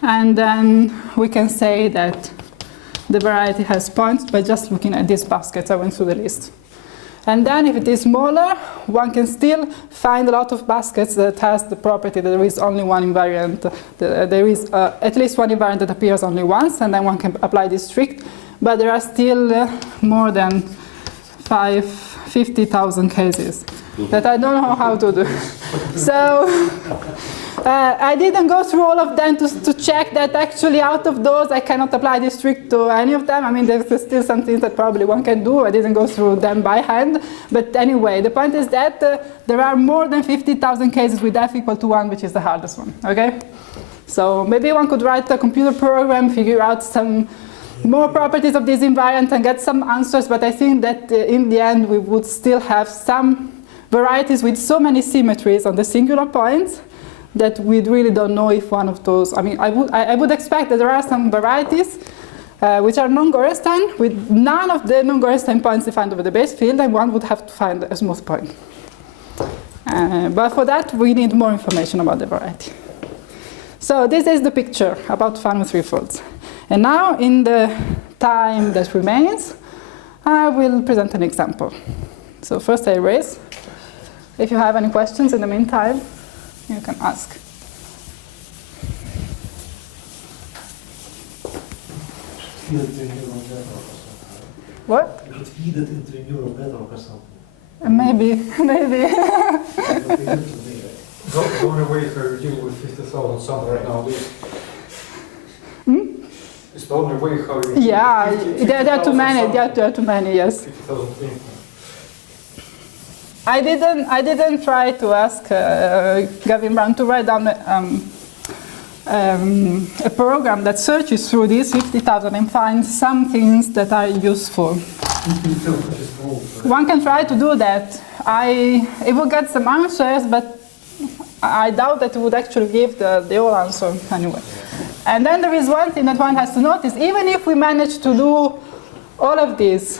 and then we can say that the variety has points by just looking at these baskets. I went through the list. And then if it is smaller, one can still find a lot of baskets that has the property that there is only one invariant. There is at least one invariant that appears only once, and then one can apply this trick. But there are still more than 50,000 cases that I don't know how to do. So I didn't go through all of them to check that actually out of those I cannot apply this trick to any of them. I mean, there's still some things that probably one can do. I didn't go through them by hand. But anyway, the point is that there are more than 50,000 cases with f equal to 1, which is the hardest one, okay? So maybe one could write a computer program, figure out some more properties of this invariant and get some answers, but I think that in the end we would still have some varieties with so many symmetries on the singular points that we really don't know if one of those, I mean, I would expect that there are some varieties which are non-Gorenstein with none of the non-Gorenstein points defined over the base field, and one would have to find a smooth point. But for that we need more information about the variety. So this is the picture about Fano threefolds. And now, in the time that remains, I will present an example. So first I erase. If you have any questions in the meantime, you can ask. What? You should feed it into a neural network or something. Maybe. The only way to deal with 50,000 sum right now is... It's the only way how you... Yeah, there are too many. There are too many. Yes. 50,000 things. I didn't try to ask Gavin Brown to write down a program that searches through these 50,000 and finds some things that are useful. One can try to do that. It will get some answers, but I doubt that it would actually give the whole answer anyway. And then there is one thing that one has to notice. Even if we manage to do all of this,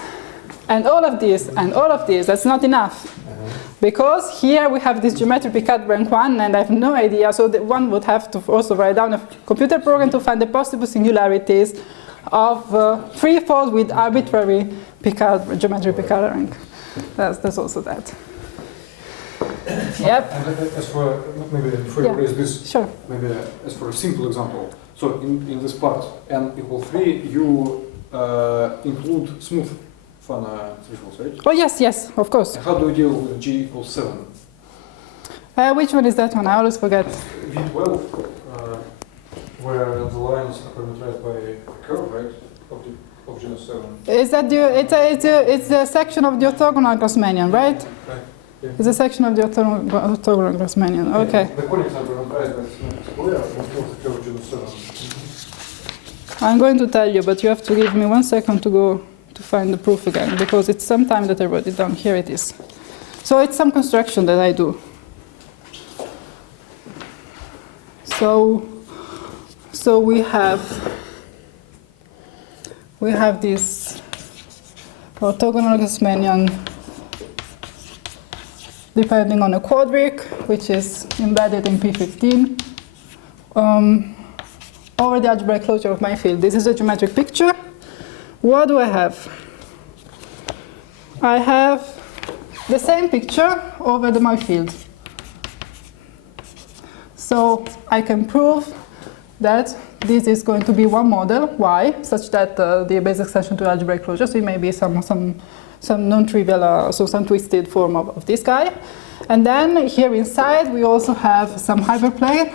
and all of this, and all of this, that's not enough. Because here we have this geometric Picard rank 1, and I have no idea, so that one would have to also write down a computer program to find the possible singularities of threefold with arbitrary geometric Picard rank. That's also that. Yep. And as for, maybe before you raise this, sure. Maybe as for a simple example, so in this part, n equals 3, you include smooth Fano threefolds, right? Oh, yes, of course. How do we deal with g equals 7? Which one is that one? I always forget. V12, where the lines are parameterized by a curve, right? Of genus 7. Is that it's a section of the orthogonal Grassmannian, right? Right. Yeah. It's a section of the orthogonal Grassmannian. Okay. The conics are parameterized by a square of the curve of genus 7. I'm going to tell you, but you have to give me 1 second to go to find the proof again, because it's some time that I wrote it down. Here it is. So it's some construction that I do. So we have this orthogonal Grassmannian depending on a quadric, which is embedded in P15. over the algebraic closure of my field. This is a geometric picture. What do I have? I have the same picture over my field. So I can prove that this is going to be one model, Y, such that the base extension to algebraic closure, so it may be some non-trivial, so some twisted form of this guy. And then here inside we also have some hyperplane,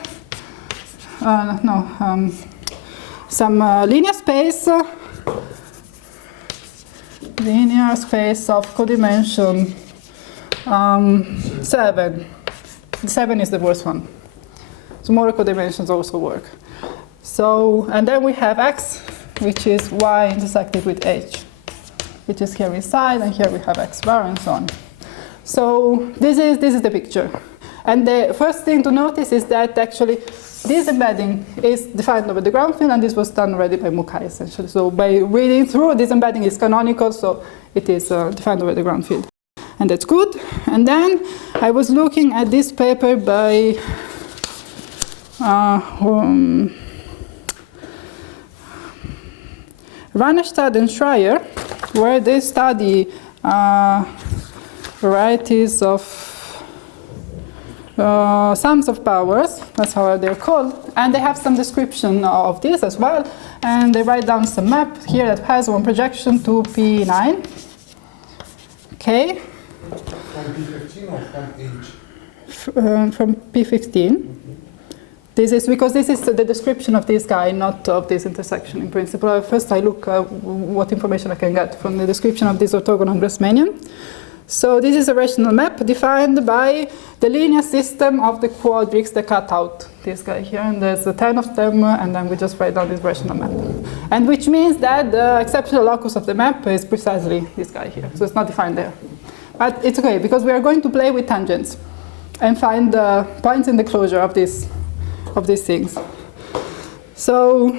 some linear space of codimension 7. 7 is the worst one. Smaller codimensions also work. So, and then we have X, which is Y intersected with H, which is here inside, and here we have X bar and so on. So this is the picture. And the first thing to notice is that actually this embedding is defined over the ground field, and this was done already by Mukai essentially. So by reading through, this embedding is canonical, so it is defined over the ground field. And that's good. And then I was looking at this paper by Ranestad and Schreier, where they study varieties of sums of powers, that's how they're called, and they have some description of this as well, and they write down some map here that has one projection to P9. Okay. From P15 or from H? From P15. This is because this is the description of this guy, not of this intersection in principle. First I look what information I can get from the description of this orthogonal Grassmannian. So this is a rational map defined by the linear system of the quadrics that cut out this guy here, and there's 10 of them, and then we just write down this rational map. And which means that the exceptional locus of the map is precisely this guy here, so it's not defined there. But it's okay, because we are going to play with tangents and find points in the closure of these things. So,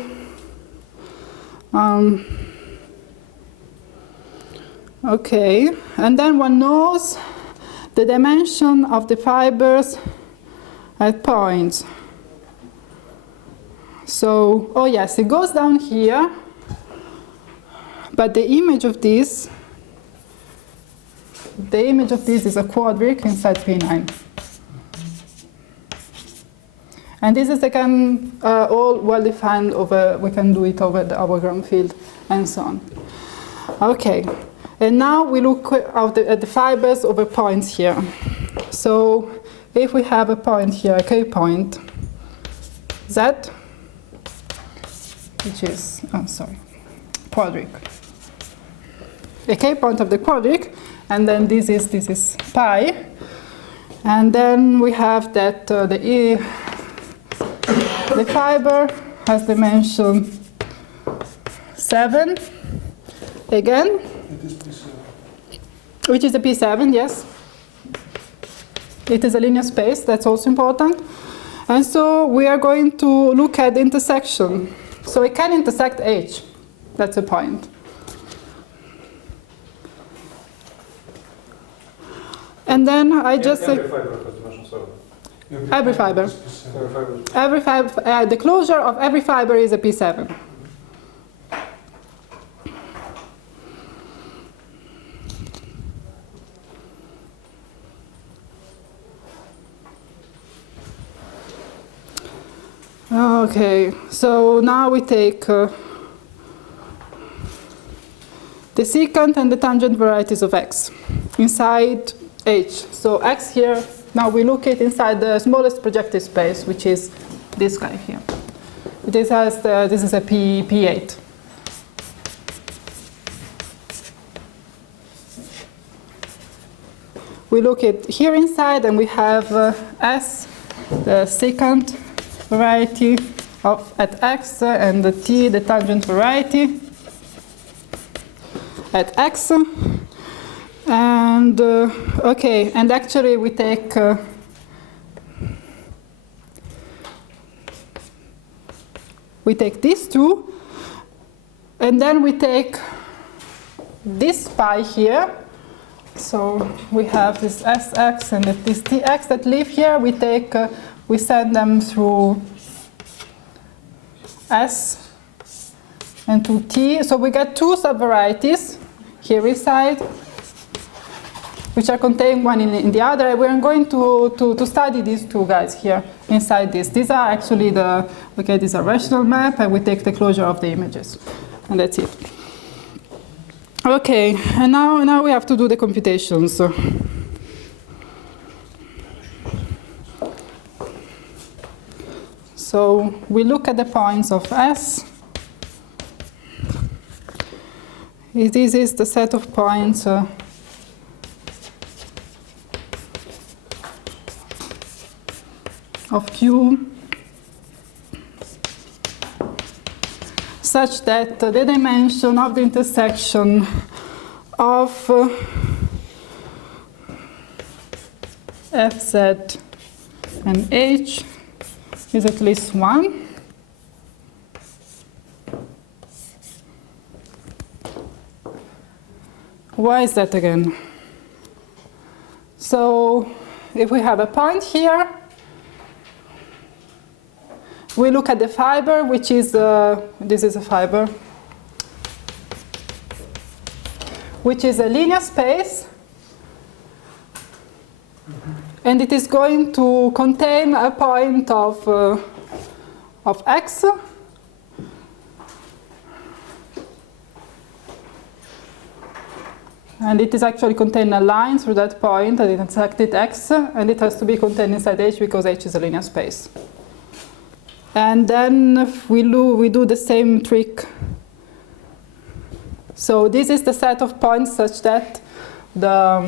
okay, and then one knows the dimension of the fibers at points. So, oh yes, it goes down here, but the image of this is a quadric inside P9. And this is again all well defined over, we can do it over our ground field and so on. Okay, and now we look at the fibers over points here. So if we have a point here, a K point, Z, which is, quadric. A K point of the quadric, and then this is pi. And then we have that the fiber has dimension 7 again, which is a P7, yes. It is a linear space, that's also important. And so we are going to look at the intersection. So it can intersect H, that's a point. And then I just say every fiber. The closure of every fiber is a P7. Okay, so now we take the secant and the tangent varieties of X inside H. So X here, now we look at inside the smallest projective space, which is this guy here. This is a P8. We look at here inside, and we have S, the secant variety at X, and the T, the tangent variety at X. And okay, and actually we take these two, and then we take this pi here. So we have this Sx and this Tx that live here. We take we send them through S and to T. So we get two subvarieties here inside, which are contained one in the other. We're going to study these two guys here inside this. These are actually these are rational map, and we take the closure of the images. And that's it. Okay, and now we have to do the computations. So we look at the points of S. This is the set of points of Q such that the dimension of the intersection of Fz and H is at least 1. Why is that again? So if we have a point here, we look at the fiber, which is, this is a fiber, which is a linear space, and it is going to contain a point of x, and it is actually containing a line through that point, and it intersected x, and it has to be contained inside H because H is a linear space. And then we do the same trick. So this is the set of points such that the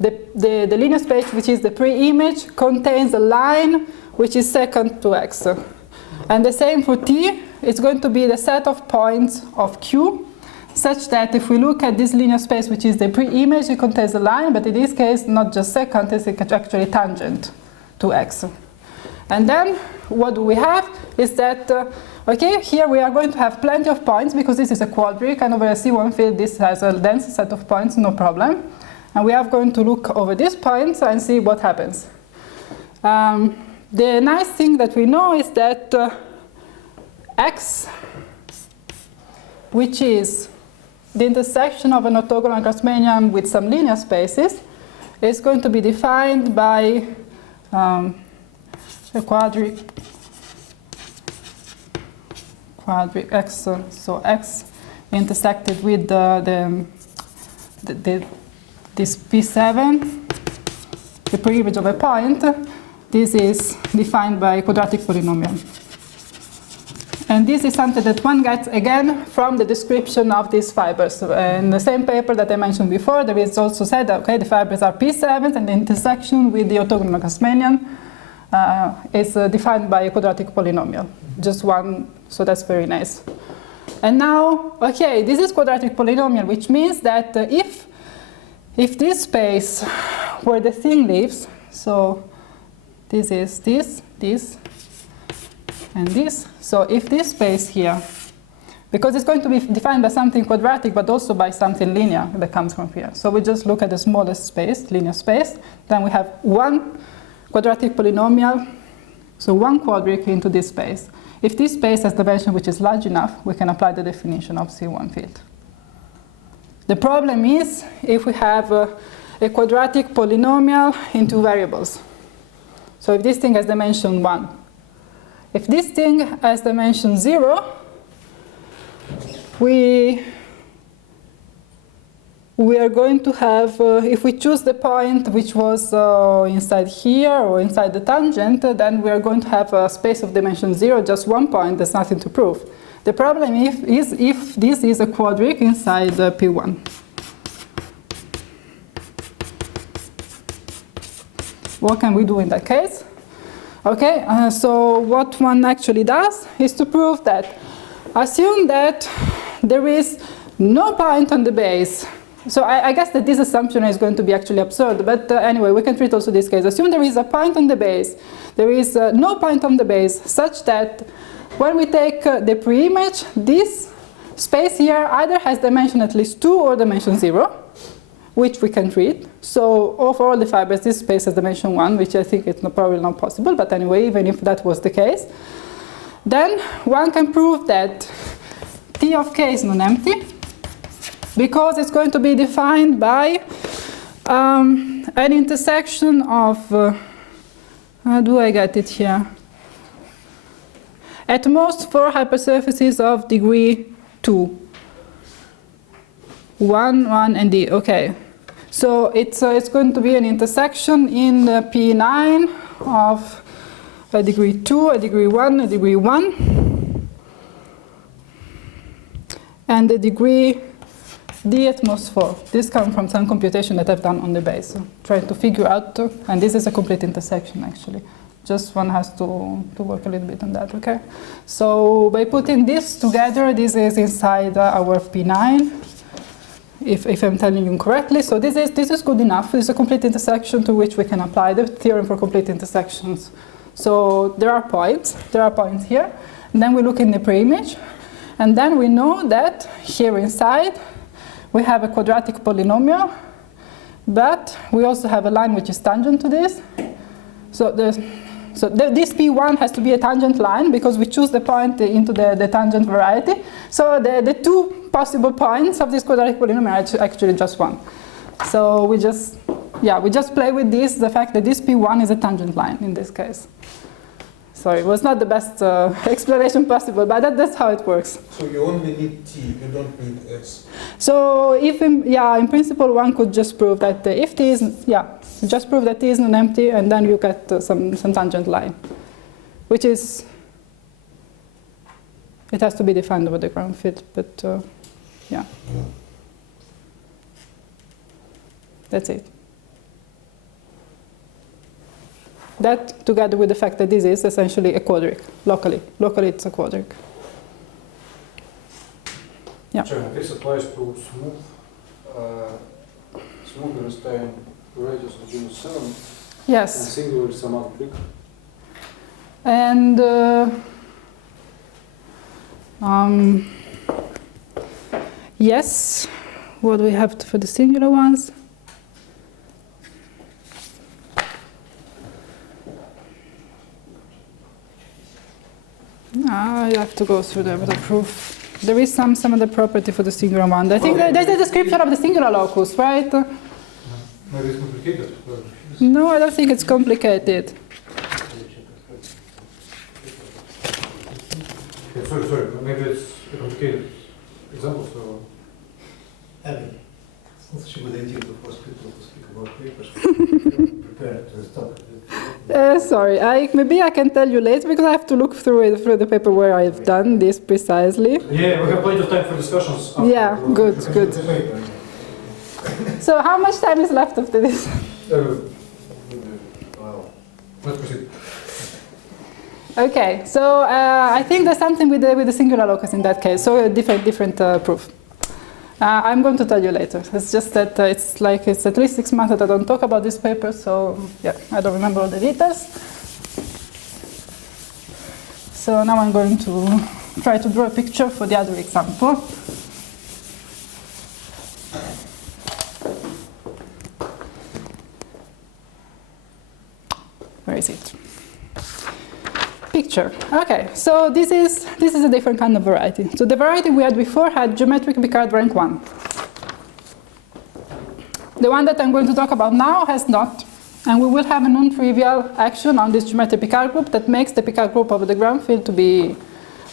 linear space, which is the pre-image, contains a line which is second to x. And the same for T, it's going to be the set of points of Q, such that if we look at this linear space, which is the pre-image, it contains a line, but in this case, not just second, it's actually tangent to x. And then what do we have is that, okay, here we are going to have plenty of points because this is a quadric, and over a C1 field this has a dense set of points, no problem. And we are going to look over these points and see what happens. The nice thing that we know is that X, which is the intersection of an orthogonal Grassmannian with some linear spaces, is going to be defined by a quadric X, so X intersected with this P7, the pre-image of a point. This is defined by a quadratic polynomial. And this is something that one gets, again, from the description of these fibers. In the same paper that I mentioned before, there is also said that, okay, the fibers are P7s, and the intersection with the orthogonal Grassmannian is defined by a quadratic polynomial. Just one, so that's very nice. And now, okay, this is quadratic polynomial, which means that if this space where the thing lives, so this is this, and this, so if this space here, because it's going to be defined by something quadratic, but also by something linear that comes from here. So we just look at the smallest space, linear space, then we have one quadratic polynomial, so one quadric into this space. If this space has dimension which is large enough, we can apply the definition of C1 field. The problem is if we have a quadratic polynomial in two variables. So if this thing has dimension 1, if this thing has dimension 0, we are going to have, if we choose the point which was inside here or inside the tangent, then we are going to have a space of dimension 0, just one point, there's nothing to prove. The problem is if this is a quadric inside P1. What can we do in that case? Okay, so what one actually does is to prove that, assume that there is no point on the base. So I guess that this assumption is going to be actually absurd, but anyway, we can treat also this case. Assume there is a point on the base. There is no point on the base, such that when we take the pre-image, this space here either has dimension at least 2 or dimension 0, which we can treat. So for all the fibers, this space has dimension 1, which I think it's probably not possible, but anyway, even if that was the case. then one can prove that T of k is non-empty because it's going to be defined by an intersection of, how do I get it here? At most 4 hypersurfaces of degree 2. 1, 1, and D. Okay. So it's going to be an intersection in the P9 of a degree 2, a degree 1, a degree 1, and a degree D at most 4. This comes from some computation that I've done on the base. So trying to figure out, and this is a complete intersection actually. Just one has to work a little bit on that, okay? So by putting this together, this is inside our P9, if I'm telling you correctly. So this is good enough. It's a complete intersection to which we can apply the theorem for complete intersections. So there are points here. And then we look in the preimage. And then we know that here inside, we have a quadratic polynomial, but we also have a line which is tangent to this. So this P1 has to be a tangent line because we choose the point into the tangent variety. So the 2 possible points of this quadratic polynomial are actually just 1. So we just play with this, the fact that this P1 is a tangent line in this case. Sorry, it was not the best explanation possible, but that's how it works. So you only need T, you don't need S. So if, in principle, one could just prove that if T is, just prove that T is non-empty, and then you get some tangent line, which is, it has to be defined over the ground field, but yeah. That's it. That, together with the fact that this is essentially a quadric, locally it's a quadric. Yeah. Jong, this applies to smooth Einstein radius of genus 7 and Yes. singular symmetric. And yes, what do we have for the singular ones? I have to go through the proof. There is some other property for the singular one. I think there's a description of the singular locus, right? Maybe it's complicated. No, I don't think it's complicated. Yeah, sorry. Maybe it's a complicated example. So. Abby, it's not such a good idea to force people to speak about papers. Prepare to stop. Sorry, maybe I can tell you later because I have to look through the paper where I've done this precisely. Yeah, we have plenty of time for discussions. Yeah, good. So how much time is left after this? Let's proceed. Okay, so I think there's something with the singular locus in that case, so a different proof. I'm going to tell you later. It's just that it's at least 6 months that I don't talk about this paper, so yeah, I don't remember all the details. So now I'm going to try to draw a picture for the other example. Where is it? Picture. Okay, so this is a different kind of variety. So the variety we had before had geometric Picard rank 1. The one that I'm going to talk about now has not, and we will have a non-trivial action on this geometric Picard group that makes the Picard group of the ground field to be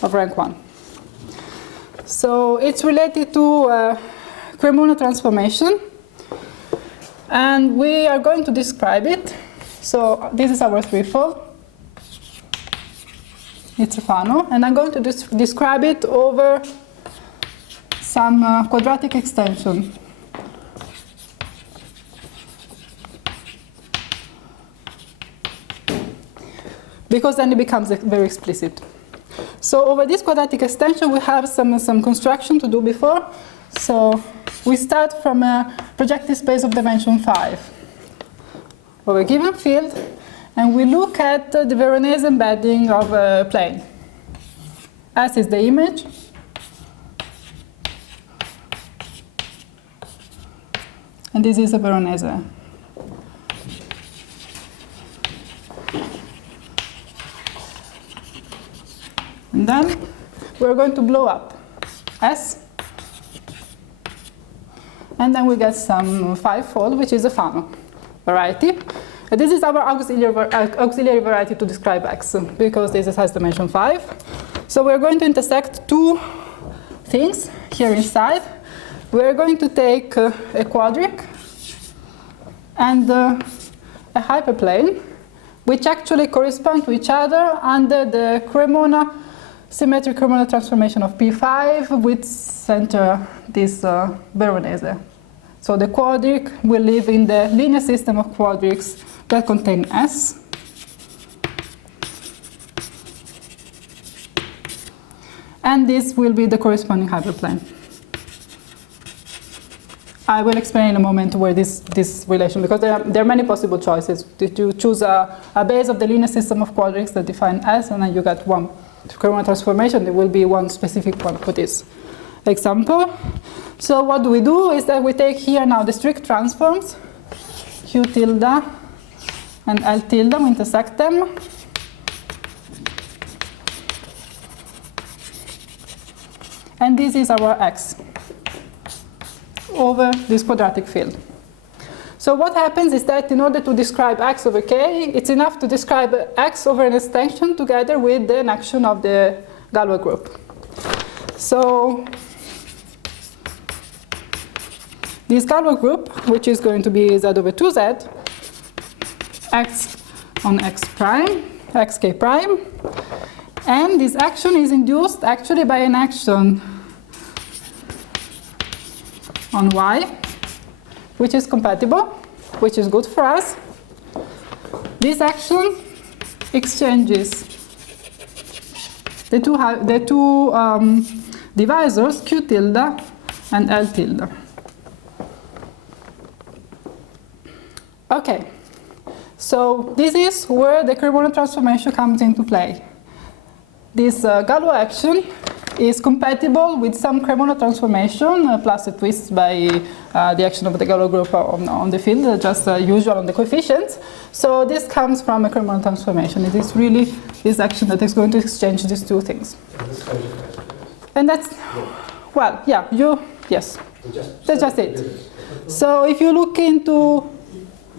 of rank 1. So it's related to Cremona transformation, and we are going to describe it. So this is our threefold. It's a Fano, and I'm going to describe it over some quadratic extension. Because then it becomes very explicit. So over this quadratic extension, we have some construction to do before. So we start from a projective space of dimension 5 of a given field. And we look at the Veronese embedding of a plane. S is the image. And this is a Veronese. And then we're going to blow up S. And then we get some 5-fold, which is a Fano variety. This is our auxiliary variety to describe X, because this has dimension 5. So we're going to intersect two things here inside. We're going to take a quadric and a hyperplane, which actually correspond to each other under the symmetric Cremona transformation of P5 with center this Veronese. So the quadric will live in the linear system of quadrics that contain S. And this will be the corresponding hyperplane. I will explain in a moment where this relation, because there are many possible choices. You choose a base of the linear system of quadrics that define S, and then you get one Cremona transformation. There will be one specific one for this example. So what do? Is that we take here now the strict transforms, Q tilde and L tilde, we intersect them. And this is our X over this quadratic field. So what happens is that in order to describe X over K, it's enough to describe X over an extension together with the action of the Galois group. So this Galois group, which is going to be Z over 2Z, X on X prime, XK prime, and this action is induced actually by an action on Y, which is compatible, which is good for us. This action exchanges the two divisors, Q tilde and L tilde. Okay, so this is where the Cremona transformation comes into play. This Galois action is compatible with some Cremona transformation plus a twist by the action of the Galois group on the field, just usual on the coefficients. So this comes from a Cremona transformation. It is really this action that is going to exchange these two things. And that's, well, yeah, yes, that's just it. So if you look into...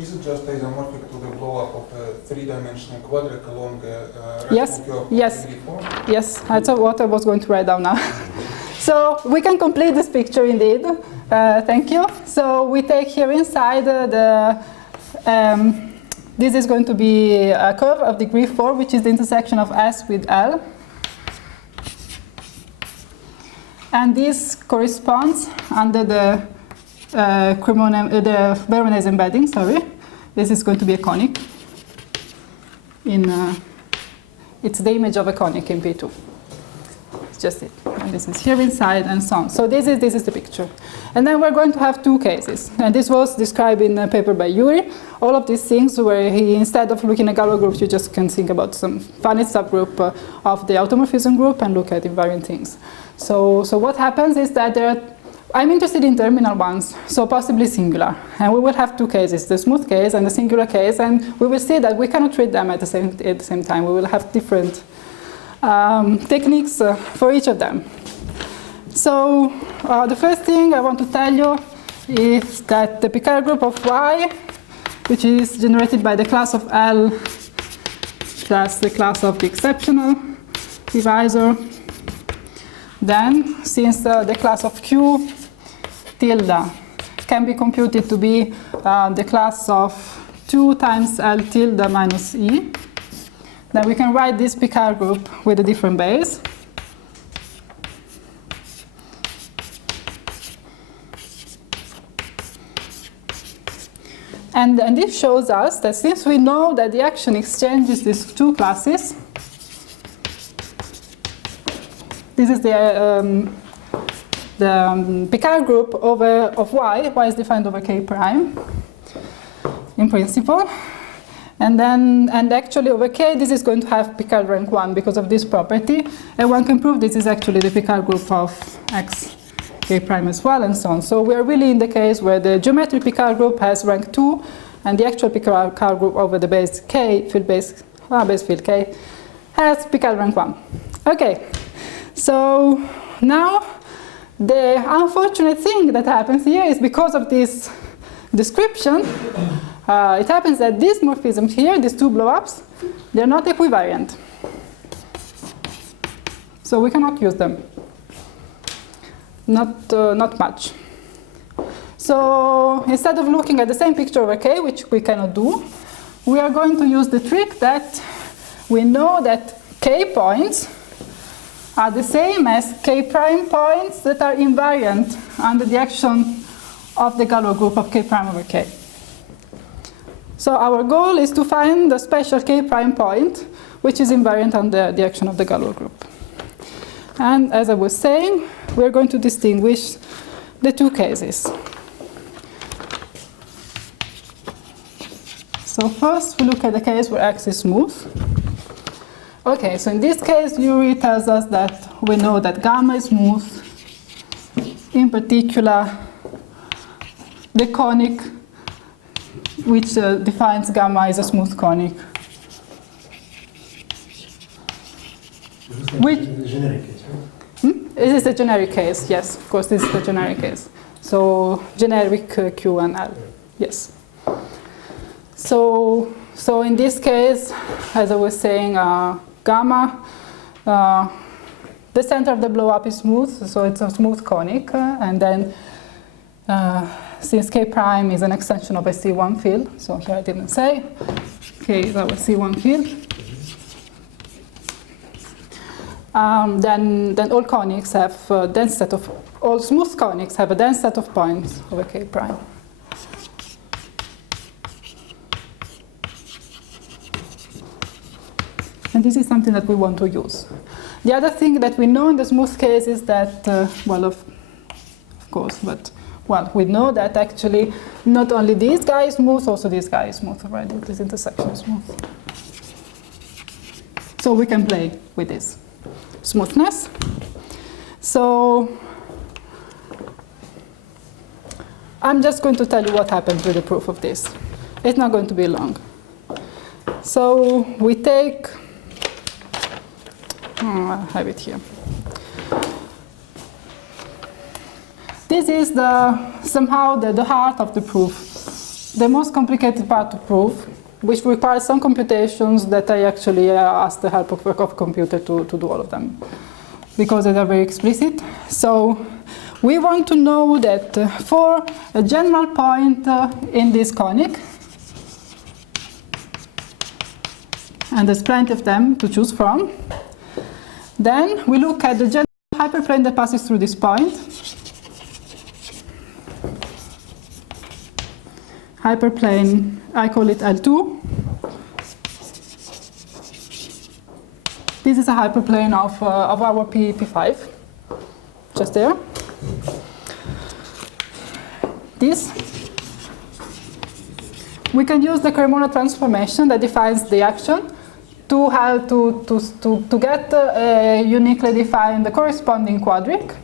Is it just isomorphic to the blow-up of a three-dimensional quadric along a yes, curve yes, degree 4? yes, that's what I was going to write down now. So we can complete this picture indeed. Thank you. So we take here inside this is going to be a curve of degree 4, which is the intersection of S with L. And this corresponds under the the Veronese embedding, sorry. This is going to be a conic. It's the image of a conic in P2. It's just it. And this is here inside and so on. So this is the picture. And then we're going to have two cases. And this was described in a paper by Yuri. All of these things where he, instead of looking at Galois groups, you just can think about some finite subgroup of the automorphism group and look at invariant things. So what happens is that I'm interested in terminal ones, so possibly singular. And we will have two cases, the smooth case and the singular case, and we will see that we cannot treat them at the same time. We will have different techniques for each of them. So the first thing I want to tell you is that the Picard group of Y, which is generated by the class of L plus the class of the exceptional divisor, then since the class of Q tilde can be computed to be the class of 2 times L tilde minus E, then we can write this Picard group with a different base. And this shows us that since we know that the action exchanges these two classes, this is the Picard group of Y. Y is defined over K prime, in principle. And actually over K, this is going to have Picard rank 1 because of this property. And one can prove this is actually the Picard group of X, K prime as well, and so on. So we are really in the case where the geometric Picard group has rank 2, and the actual Picard group over the base K, base field K, has Picard rank 1. Okay, so now the unfortunate thing that happens here is because of this description, it happens that these morphisms here, these two blow-ups, they're not equivariant. So we cannot use them. Not much. So instead of looking at the same picture over K, which we cannot do, we are going to use the trick that we know that K points are the same as K prime points that are invariant under the action of the Galois group of K prime over K. So our goal is to find the special K prime point which is invariant under the action of the Galois group. And as I was saying, we're going to distinguish the two cases. So first we look at the case where X is smooth. Okay, so in this case, Yuri tells us that we know that gamma is smooth. In particular, the conic, which defines gamma, is a smooth conic. Which is the generic case, right? This is the generic case, yes, of course, this is the generic case. So generic Q and L, yes. So in this case, as I was saying, gamma, the center of the blow-up is smooth, so it's a smooth conic, and then since K prime is an extension of a C1 field, so here I didn't say, K is our C1 field, then all conics have a dense set of, all smooth conics have a dense set of points over K prime. And this is something that we want to use. The other thing that we know in the smooth case is that, well, of course, but, well, we know that actually not only this guy is smooth, also this guy is smooth, right? This intersection is smooth. So we can play with this smoothness. So I'm just going to tell you what happens with the proof of this. It's not going to be long. So we take, I have it here. This is somehow the heart of the proof, the most complicated part of proof, which requires some computations that I actually asked the help of a computer to do all of them, because they are very explicit. So we want to know that for a general point in this conic, and there's plenty of them to choose from, then we look at the general hyperplane that passes through this point. Hyperplane, I call it L2. This is a hyperplane of our P5, just there. This, we can use the Cremona transformation that defines the action to get a uniquely defined corresponding quadric.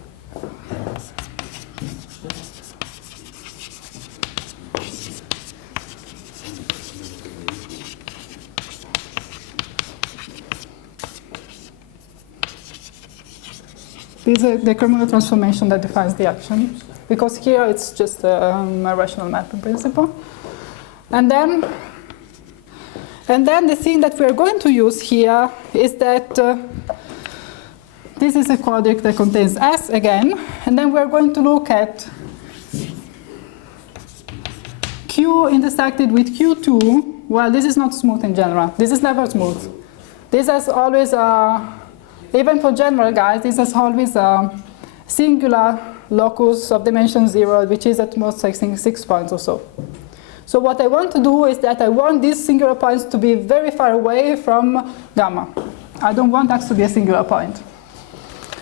This is the Cremona transformation that defines the action, because here it's just a rational mapping principle. And then the thing that we're going to use here is that this is a quadric that contains S again, and then we're going to look at Q intersected with Q2. Well, this is not smooth in general. This is never smooth. This has always even for general guys, this has always a singular locus of dimension 0, which is at most, I think, 6 points or so. So what I want to do is that I want these singular points to be very far away from gamma. I don't want X to be a singular point.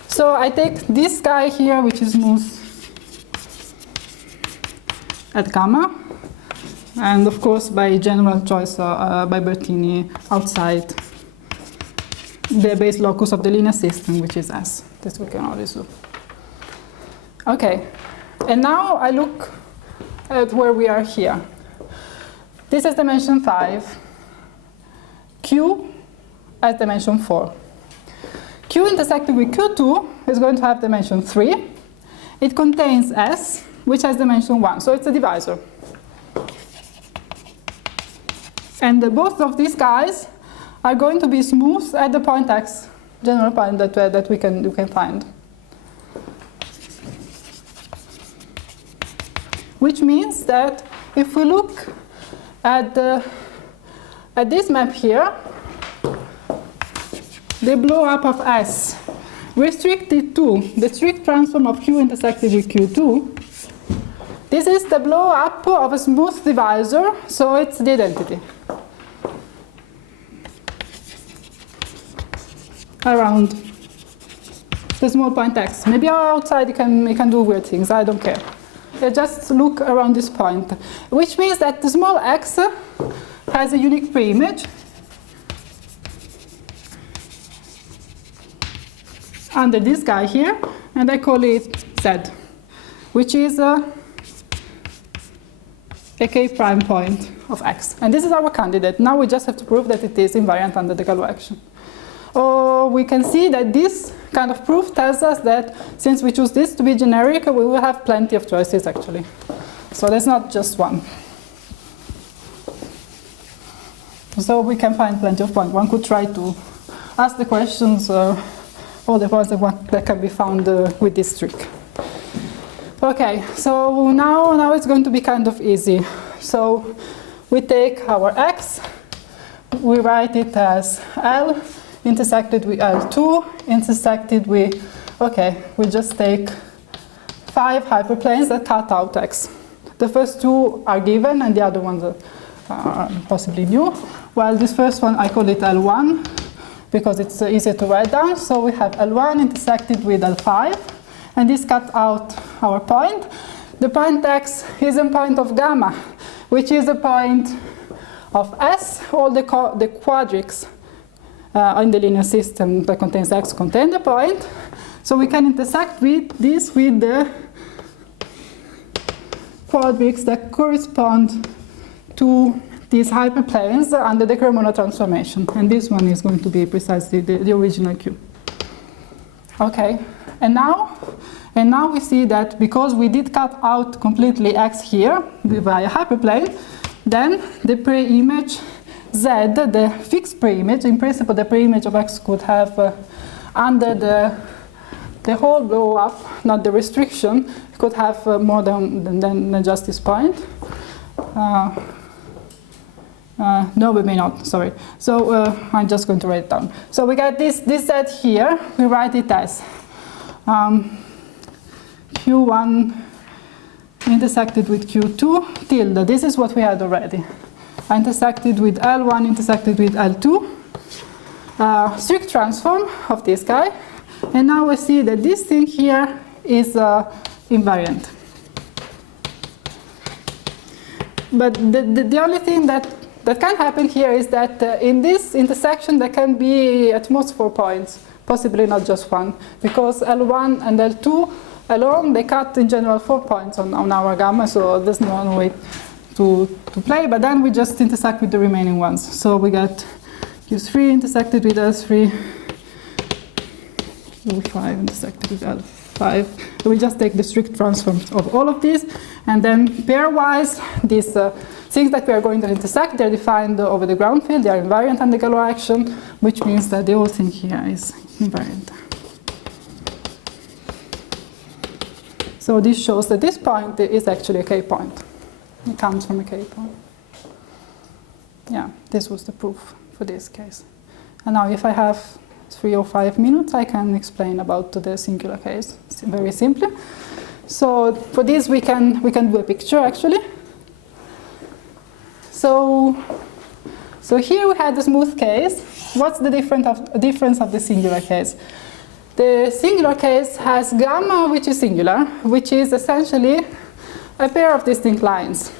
So I take this guy here, which is smooth at gamma, and of course by general choice by Bertini outside the base locus of the linear system, which is S. This we can always do. Okay, and now I look at where we are here. This is dimension 5. Q as dimension 4. Q intersected with Q2 is going to have dimension 3. It contains S, which has dimension 1, so it's a divisor. And both of these guys are going to be smooth at the point X, general point that we can find. Which means that if we look at this map here, the blow up of S restricted to the strict transform of Q intersected with Q2. This is the blow up of a smooth divisor, so it's the identity around the small point X. Maybe outside you can do weird things, I don't care. Just look around this point, which means that the small x has a unique preimage under this guy here, and I call it Z, which is a k prime point of X. And this is our candidate. Now we just have to prove that it is invariant under the Galois action. Or we can see that this kind of proof tells us that since we choose this to be generic, we will have plenty of choices actually. So there's not just one. So we can find plenty of points. One could try to ask the questions, all the points that can be found with this trick. Okay, so now it's going to be kind of easy. So we take our X, we write it as L, intersected with L2, intersected with, okay, we just take 5 hyperplanes that cut out X. The first 2 are given and the other ones are possibly new. While this first one, I call it L1 because it's easier to write down. So we have L1 intersected with L5, and this cut out our point. The point X is a point of gamma, which is a point of S. All the quadrics in the linear system that contains X contain the point. So we can intersect with this with the quadrics that correspond to these hyperplanes under the Cremona transformation. And this one is going to be precisely the original Q. Okay, and now we see that because we did cut out completely X here via hyperplane, then the preimage Z, the fixed preimage, in principle the preimage of X could have under the whole blow up, not the restriction, could have more than just this point. No, we may not, sorry. So I'm just going to write it down. So we got this Z here, we write it as Q1 intersected with Q2 tilde. This is what we had already. Intersected with L1, intersected with L2. Strict transform of this guy. And now we see that this thing here is invariant. But the only thing that can happen here is that in this intersection there can be at most 4 points, possibly not just one, because L1 and L2 alone, they cut in general 4 points on our gamma, so there's no way to play, but then we just intersect with the remaining ones. So we got Q3 intersected with L3, L5 intersected with L5. So we just take the strict transforms of all of these, and then pairwise, these things that we are going to intersect, they're defined over the ground field, they are invariant under Galois action, which means that the whole thing here is invariant. So this shows that this point is actually a K point. It comes from a K point. Yeah, this was the proof for this case. And now if I have 3 or 5 minutes, I can explain about the singular case very simply. So for this we can do a picture actually. So here we had the smooth case. What's the difference of the singular case? The singular case has gamma, which is singular, which is essentially a pair of distinct lines.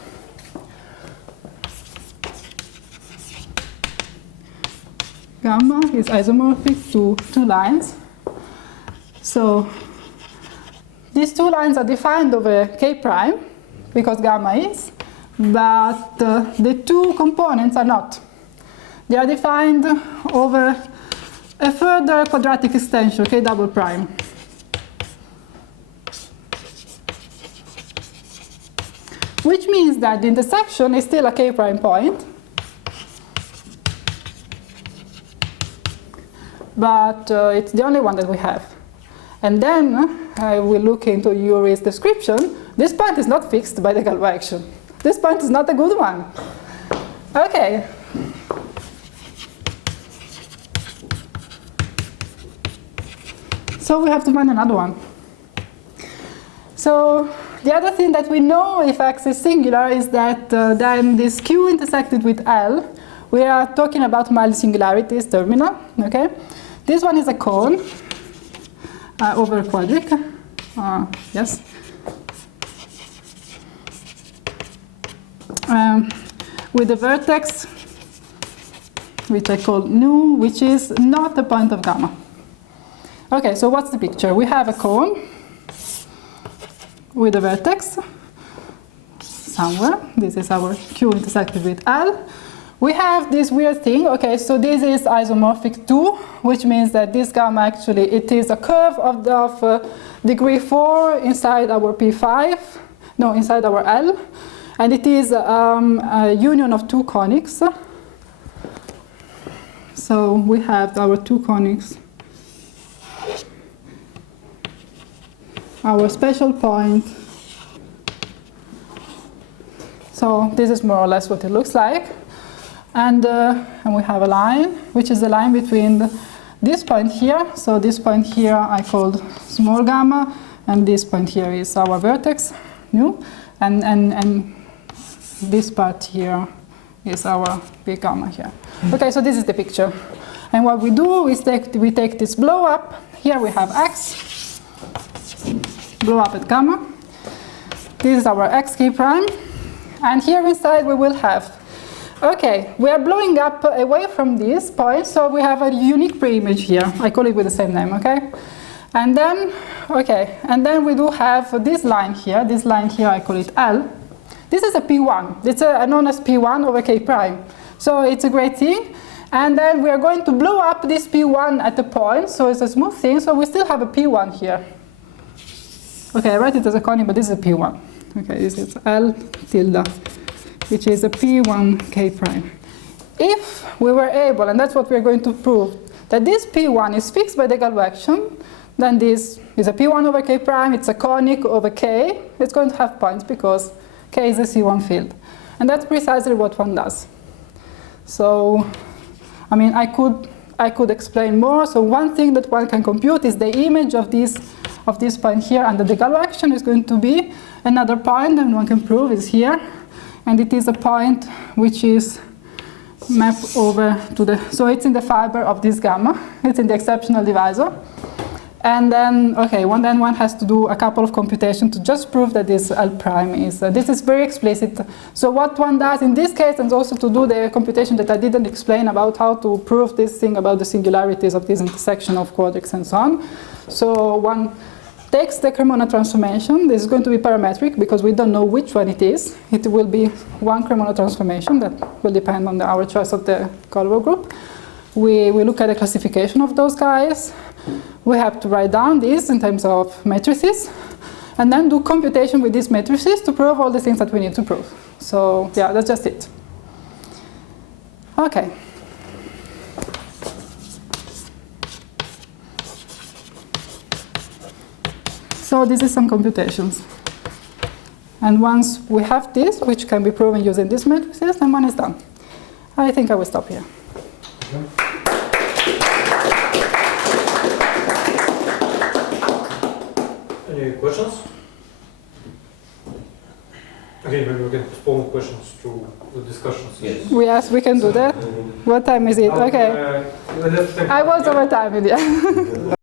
Gamma is isomorphic to 2 lines. So these 2 lines are defined over K prime, because gamma is, but the 2 components are not. They are defined over a further quadratic extension, k double prime. Which means that the intersection is still a k prime point, but it's the only one that we have. And then I will look into Yuri's description. This point is not fixed by the Galois action. This point is not a good one. Okay. So we have to find another one. So the other thing that we know if X is singular is that then this Q intersected with L, we are talking about mild singularities, terminal, okay? This one is a cone over a quadric, yes. With a vertex, which I call nu, which is not a point of gamma. Okay, so what's the picture? We have a cone with a vertex somewhere. This is our Q intersected with L. We have this weird thing. Okay, so this is isomorphic 2, which means that this gamma actually, it is a curve of degree 4 inside our P5, no, inside our L. And it is a union of two conics. So we have our two conics, our special point. So this is more or less what it looks like. And we have a line, which is the line between this point here. So this point here I called small gamma, and this point here is our vertex, nu. And this part here is our big gamma here. Okay, so this is the picture. And what we do is we take this blow up. Here we have X, blow up at gamma. This is our xk prime. And here inside we will have, okay, we are blowing up away from this point, so we have a unique pre-image here. I call it with the same name, okay? And then, okay, and then we do have this line here. This line here, I call it L. This is a P1. It's known as P1 over K prime. So it's a great thing. And then we are going to blow up this P1 at the point, so it's a smooth thing. So we still have a P1 here. Okay, I write it as a conic, but this is a P1. Okay, this is L tilde, which is a P1 K prime. If we were able, and that's what we're going to prove, that this P1 is fixed by the Galois action, then this is a P1 over K prime, it's a conic over K. It's going to have points because K is a C1 field. And that's precisely what one does. So, I mean, I could explain more. So one thing that one can compute is the image of this point here under the Galois action is going to be another point, and one can prove is here. And it is a point which is mapped over to the, so it's in the fiber of this gamma. It's in the exceptional divisor. And then, okay, then one has to do a couple of computations to just prove that this L prime is, this is very explicit. So what one does in this case, and also to do the computation that I didn't explain about how to prove this thing about the singularities of this intersection of quadrics and so on. So one takes the Cremona transformation. This is going to be parametric because we don't know which one it is. It will be one Cremona transformation that will depend on our choice of the Galois group. We look at the classification of those guys. We have to write down this in terms of matrices, and then do computation with these matrices to prove all the things that we need to prove. So yeah, that's just it. Okay. So this is some computations. And once we have this, which can be proven using these matrices, then one is done. I think I will stop here. Okay. Any questions? Okay, maybe we can postpone questions to the discussions. Yes. Yes, we can do that. What time is it? Okay. Let's take I was over time, yeah.